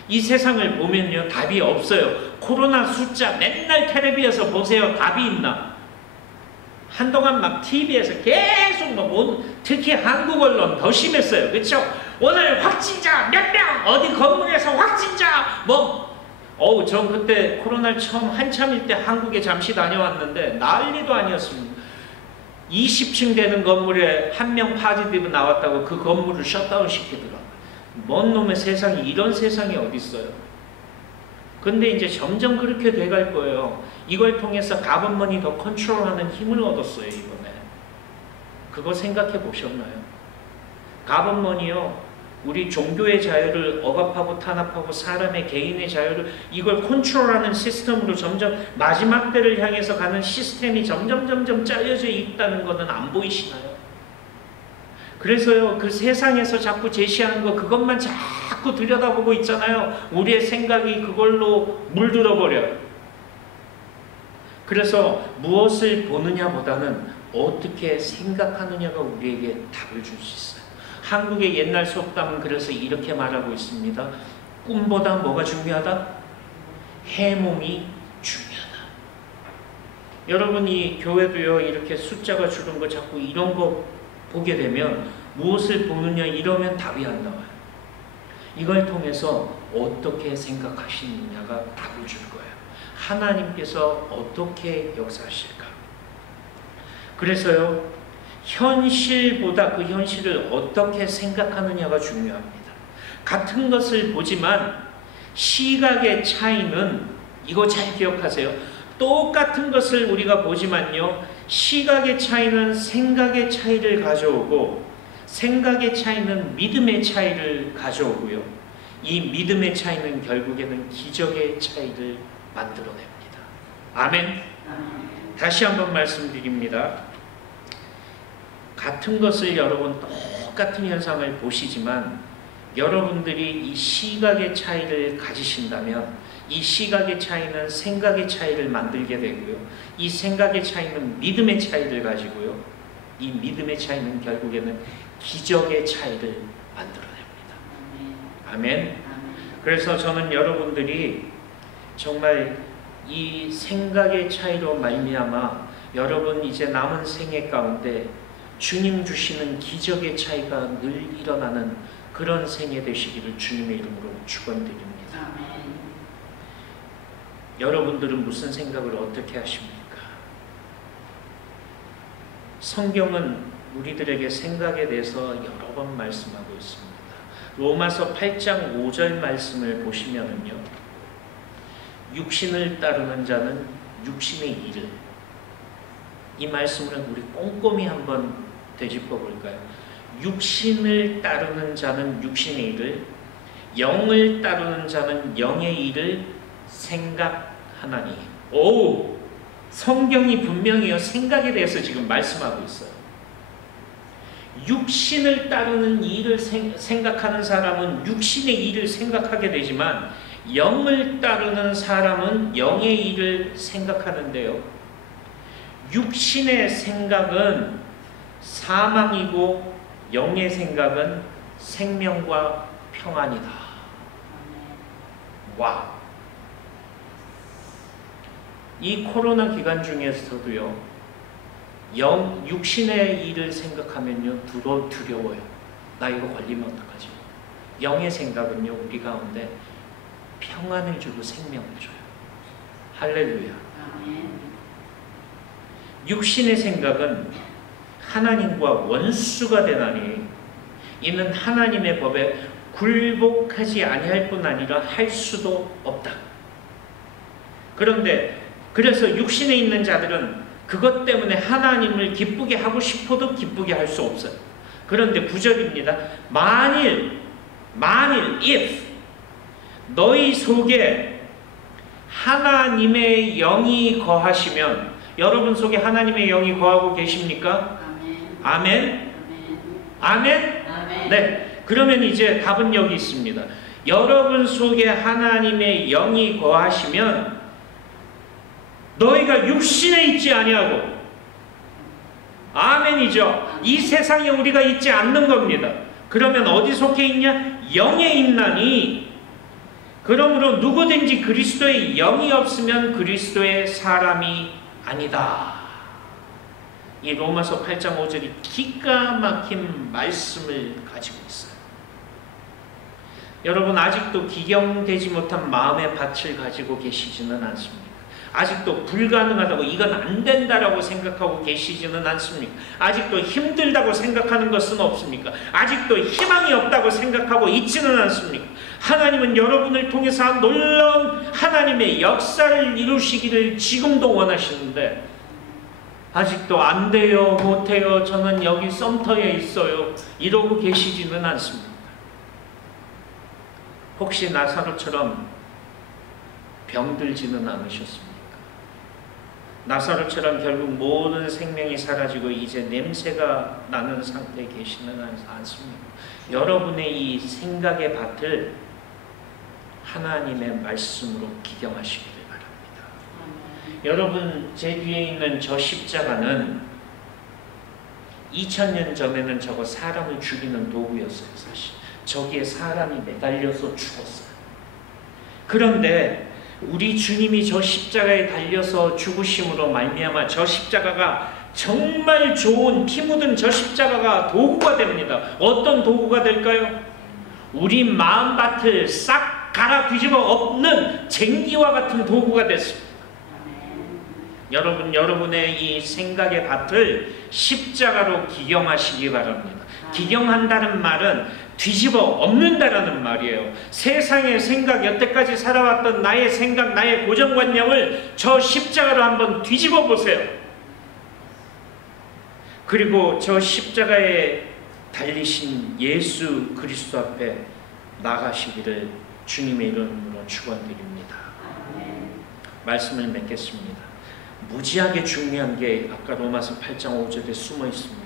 이 세상을 보면요, 답이 없어요. 코로나 숫자 맨날 텔레비에서 보세요. 답이 있나? 한동안 막 TV에서 계속 특히 한국 언론 더 심했어요. 그렇죠? 오늘 확진자 몇 명, 어디 건물에서 확진자 전 그때 코로나 처음 한참일 때 한국에 잠시 다녀왔는데 난리도 아니었습니다. 20층 되는 건물에 한 명 파지티브 나왔다고 그 건물을 셧다운 시키더라고요. 뭔 놈의 세상이, 이런 세상이 어디 있어요? 근데 이제 점점 그렇게 돼갈 거예요. 이걸 통해서 가버먼이 더 컨트롤하는 힘을 얻었어요, 이번에. 그거 생각해 보셨나요? 가버먼이요, 우리 종교의 자유를 억압하고 탄압하고 사람의 개인의 자유를 이걸 컨트롤하는 시스템으로 점점 마지막 때를 향해서 가는 시스템이 점점 짜여져 있다는 것은 안 보이시나요? 그래서요, 그 세상에서 자꾸 제시하는 거 그것만 자꾸 들여다보고 있잖아요. 우리의 생각이 그걸로 물들어 버려요. 그래서 무엇을 보느냐보다는 어떻게 생각하느냐가 우리에게 답을 줄 수 있어요. 한국의 옛날 속담은 그래서 이렇게 말하고 있습니다. 꿈보다 뭐가 중요하다? 해몽이 중요하다. 여러분, 이 교회도요, 이렇게 숫자가 줄은 거 자꾸 이런 거 보게 되면 무엇을 보느냐 이러면 답이 안 나와요. 이걸 통해서 어떻게 생각하시느냐가 답을 줄 거예요. 하나님께서 어떻게 역사하실까? 그래서요, 현실보다 그 현실을 어떻게 생각하느냐가 중요합니다. 같은 것을 보지만 시각의 차이는, 이거 잘 기억하세요. 똑같은 것을 우리가 보지만요, 시각의 차이는 생각의 차이를 가져오고 생각의 차이는 믿음의 차이를 가져오고요, 이 믿음의 차이는 결국에는 기적의 차이를 만들어냅니다. 아멘. 다시 한번 말씀드립니다. 같은 것을 여러분 똑같은 현상을 보시지만 여러분들이 이 시각의 차이를 가지신다면 이 시각의 차이는 생각의 차이를 만들게 되고요, 이 생각의 차이는 믿음의 차이를 가지고요, 이 믿음의 차이는 결국에는 기적의 차이를 만들어냅니다. 아멘. 그래서 저는 여러분들이 정말 이 생각의 차이로 말미암아 여러분 이제 남은 생애 가운데 주님 주시는 기적의 차이가 늘 일어나는 그런 생애 되시기를 주님의 이름으로 축원드립니다. 여러분들은 무슨 생각을 어떻게 하십니까? 성경은 우리들에게 생각에 대해서 여러 번 말씀하고 있습니다. 로마서 8장 5절 말씀을 보시면은요, 육신을 따르는 자는 육신의 일을, 이 말씀을 우리 꼼꼼히 한번 되짚어 볼까요? 육신을 따르는 자는 육신의 일을, 영을 따르는 자는 영의 일을 생각하나니. 오, 성경이 분명히요 생각에 대해서 지금 말씀하고 있어요. 육신을 따르는 일을 생각하는 사람은 육신의 일을 생각하게 되지만, 영을 따르는 사람은 영의 일을 생각하는데요, 육신의 생각은 사망이고 영의 생각은 생명과 평안이다. 와, 이 코로나 기간 중에서도요, 육신의 일을 생각하면요 두려워요. 나 이거 걸리면 어떡하지? 영의 생각은요 우리 가운데 평안을 주고 생명을 줘요. 할렐루야. 육신의 생각은 하나님과 원수가 되나니 이는 하나님의 법에 굴복하지 아니할 뿐 아니라 할 수도 없다. 그래서 육신에 있는 자들은 그것 때문에 하나님을 기쁘게 하고 싶어도 기쁘게 할 수 없어요. 그런데 9절입니다. 만일 if 너희 속에 하나님의 영이 거하시면, 여러분 속에 하나님의 영이 거하고 계십니까? 아멘. 아멘. 아멘. 네. 그러면 이제 답은 여기 있습니다. 여러분 속에 하나님의 영이 거하시면 너희가 육신에 있지 아니하고, 아멘이죠. 이 세상에 우리가 있지 않는 겁니다. 그러면 어디 속해 있냐? 영에 있나니. 그러므로 누구든지 그리스도의 영이 없으면 그리스도의 사람이 아니다. 이 로마서 8장 5절이 기가 막힌 말씀을 가지고 있어요. 여러분 아직도 기경되지 못한 마음의 밭을 가지고 계시지는 않습니까? 아직도 불가능하다고, 이건 안 된다라고 생각하고 계시지는 않습니까? 아직도 힘들다고 생각하는 것은 없습니까? 아직도 희망이 없다고 생각하고 있지는 않습니까? 하나님은 여러분을 통해서 놀라운 하나님의 역사를 이루시기를 지금도 원하시는데 아직도 안 돼요, 못해요, 저는 여기 썸터에 있어요 이러고 계시지는 않습니다. 혹시 나사로처럼 병들지는 않으셨습니까? 나사로처럼 결국 모든 생명이 사라지고 이제 냄새가 나는 상태에 계시는 않습니까? 여러분의 이 생각의 밭을 하나님의 말씀으로 기경하시기를 바랍니다. 여러분, 제 뒤에 있는 저 십자가는 2000년 전에는 저거 사람을 죽이는 도구였어요. 사실 저기에 사람이 매달려서 죽었어요. 그런데 우리 주님이 저 십자가에 달려서 죽으심으로 말미암아 저 십자가가 정말 좋은 피 묻은 저 십자가가 도구가 됩니다. 어떤 도구가 될까요? 우리 마음밭을 싹 갈아 뒤집어 엎는 쟁기와 같은 도구가 됐습니다. 여러분, 여러분의 이 생각의 밭을 십자가로 기경하시기 바랍니다. 기경한다는 말은 뒤집어 엎는다라는 말이에요. 세상의 생각, 여태까지 살아왔던 나의 생각, 나의 고정관념을 저 십자가로 한번 뒤집어 보세요. 그리고 저 십자가에 달리신 예수 그리스도 앞에 나가시기를 주님의 이름으로 축원드립니다. 말씀을 맺겠습니다. 무지하게 중요한 게 아까 로마서 8장 5절에 숨어 있습니다.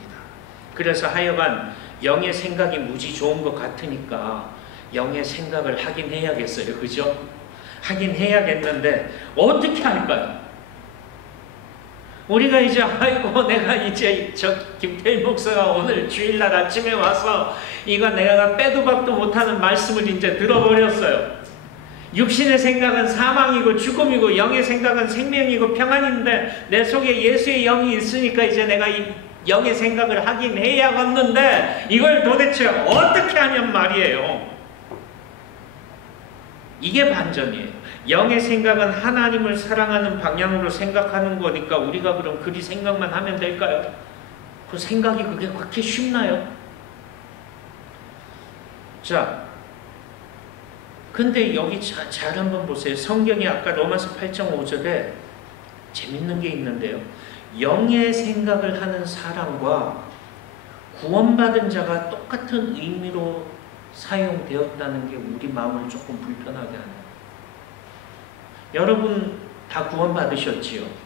그래서 하여간 영의 생각이 무지 좋은 것 같으니까 영의 생각을 하긴 해야겠어요. 그죠? 하긴 해야겠는데 어떻게 할까요? 우리가 이제 아이고 내가 이제 저 김태일 목사가 오늘 주일날 아침에 와서 이거 내가 빼도 박도 못하는 말씀을 이제 들어버렸어요. 육신의 생각은 사망이고 죽음이고 영의 생각은 생명이고 평안인데 내 속에 예수의 영이 있으니까 이제 내가 이 영의 생각을 하긴 해야겠는데 이걸 도대체 어떻게 하냔 말이에요. 이게 반전이에요. 영의 생각은 하나님을 사랑하는 방향으로 생각하는 거니까 우리가 그럼 그리 생각만 하면 될까요? 그 생각이 그게 그렇게 쉽나요? 자, 근데 여기 잘 한번 보세요. 성경이 아까 로마서 8장 5절에 재밌는 게 있는데요. 영의 생각을 하는 사람과 구원받은 자가 똑같은 의미로 사용되었다는 게 우리 마음을 조금 불편하게 하네요. 여러분 다 구원받으셨지요?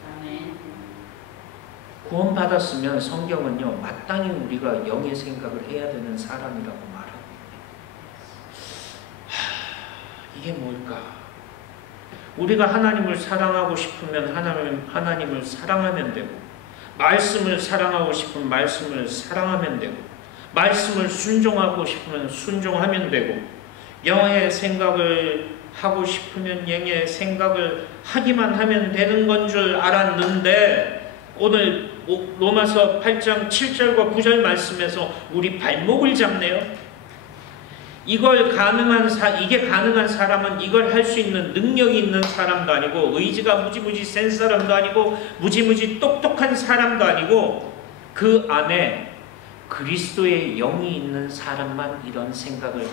구원받았으면 성경은요, 마땅히 우리가 영의 생각을 해야 되는 사람이라고 말합니다. 이게 뭘까? 우리가 하나님을 사랑하고 싶으면 하나님을 사랑하면 되고, 말씀을 사랑하고 싶으면 말씀을 사랑하면 되고, 말씀을 순종하고 싶으면 순종하면 되고, 영의 생각을 하고 싶으면 영의 생각을 하기만 하면 되는 건 줄 알았는데, 오늘 로마서 8장 7절과 9절 말씀에서 우리 발목을 잡네요. 이게 가능한 사람은 이걸 할 수 있는 능력이 있는 사람도 아니고, 의지가 무지무지 센 사람도 아니고, 무지무지 똑똑한 사람도 아니고, 그 안에 그리스도의 영이 있는 사람만 이런 생각을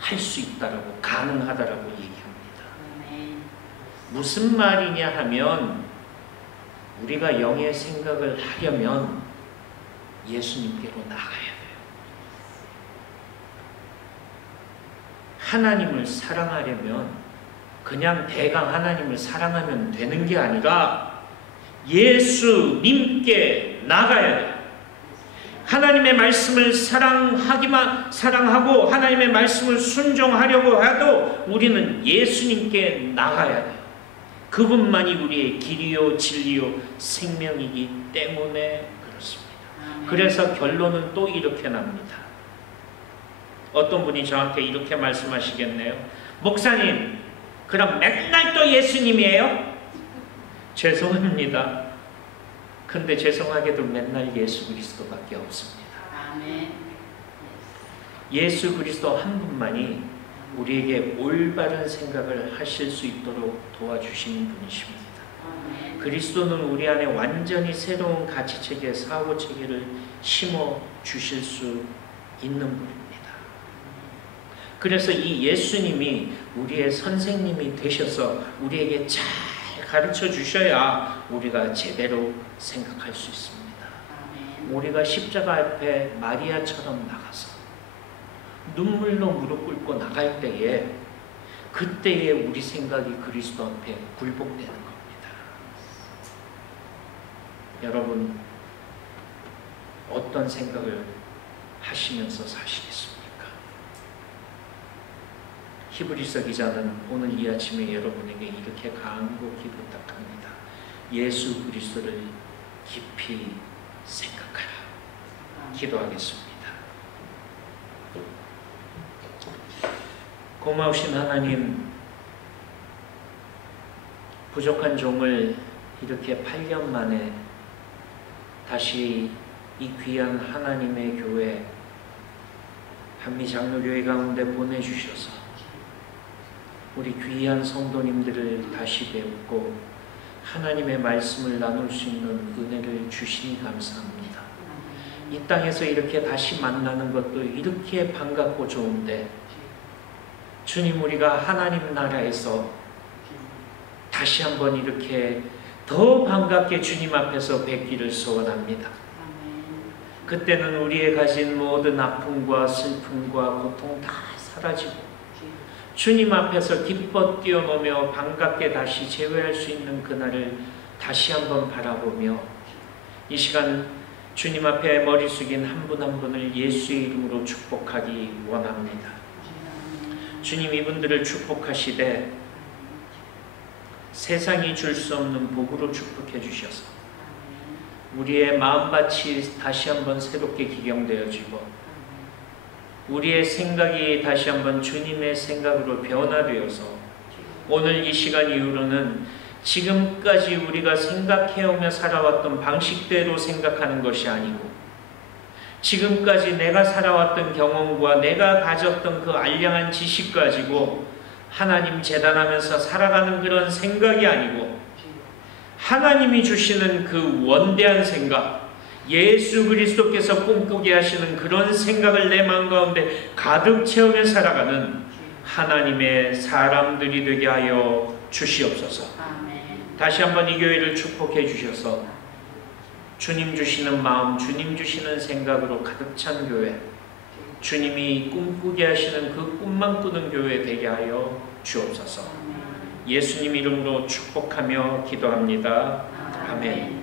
할 수 있다라고, 가능하다라고 얘기합니다. 무슨 말이냐 하면, 우리가 영의 생각을 하려면 예수님께로 나가야 돼요. 하나님을 사랑하려면 그냥 대강 하나님을 사랑하면 되는 게 아니라 예수님께 나가야 돼요. 하나님의 말씀을 사랑하고 하나님의 말씀을 순종하려고 해도 우리는 예수님께 나가야 돼요. 그분만이 우리의 길이요 진리요 생명이기 때문에 그렇습니다. 그래서 결론은 또 이렇게 납니다. 어떤 분이 저한테 이렇게 말씀하시겠네요. 목사님, 그럼 맨날 또 예수님이에요? 죄송합니다. 근데 죄송하게도 맨날 예수 그리스도밖에 없습니다. 예수 그리스도 한 분만이 우리에게 올바른 생각을 하실 수 있도록 도와주시는 분이십니다. 그리스도는 우리 안에 완전히 새로운 가치체계, 사고체계를 심어주실 수 있는 분입니다. 그래서 이 예수님이 우리의 선생님이 되셔서 우리에게 잘 가르쳐 주셔야 우리가 제대로 생각할 수 있습니다. 우리가 십자가 앞에 마리아처럼 나가서 눈물로 무릎 꿇고 나갈 때에, 그때에 우리 생각이 그리스도 앞에 굴복되는 겁니다. 여러분, 어떤 생각을 하시면서 사시겠습니까? 히브리서 기자는 오늘 이 아침에 여러분에게 이렇게 간곡히 부탁합니다. 예수 그리스도를 깊이 생각하라. 기도하겠습니다. 고마우신 하나님, 부족한 종을 이렇게 8년 만에 다시 이 귀한 하나님의 교회 한미장로교회 가운데 보내주셔서 우리 귀한 성도님들을 다시 배우고 하나님의 말씀을 나눌 수 있는 은혜를 주시니 감사합니다. 이 땅에서 이렇게 다시 만나는 것도 이렇게 반갑고 좋은데, 주님, 우리가 하나님 나라에서 다시 한번 이렇게 더 반갑게 주님 앞에서 뵙기를 소원합니다. 그때는 우리의 가진 모든 아픔과 슬픔과 고통 다 사라지고 주님 앞에서 기뻐 뛰어노며 반갑게 다시 재회할 수 있는 그날을 다시 한번 바라보며, 이 시간 주님 앞에 머리 숙인 한 분 한 분을 예수의 이름으로 축복하기 원합니다. 주님, 이분들을 축복하시되 세상이 줄 수 없는 복으로 축복해 주셔서 우리의 마음밭이 다시 한번 새롭게 기경되어지고 우리의 생각이 다시 한번 주님의 생각으로 변화되어서 오늘 이 시간 이후로는 지금까지 우리가 생각해오며 살아왔던 방식대로 생각하는 것이 아니고, 지금까지 내가 살아왔던 경험과 내가 가졌던 그 알량한 지식 가지고 하나님 재단하면서 살아가는 그런 생각이 아니고, 하나님이 주시는 그 원대한 생각, 예수 그리스도께서 꿈꾸게 하시는 그런 생각을 내 마음 가운데 가득 채우며 살아가는 하나님의 사람들이 되게 하여 주시옵소서. 다시 한번 이 교회를 축복해 주셔서 주님 주시는 마음, 주님 주시는 생각으로 가득 찬 교회, 주님이 꿈꾸게 하시는 그 꿈만 꾸는 교회 되게 하여 주옵소서. 예수님 이름으로 축복하며 기도합니다. 아멘.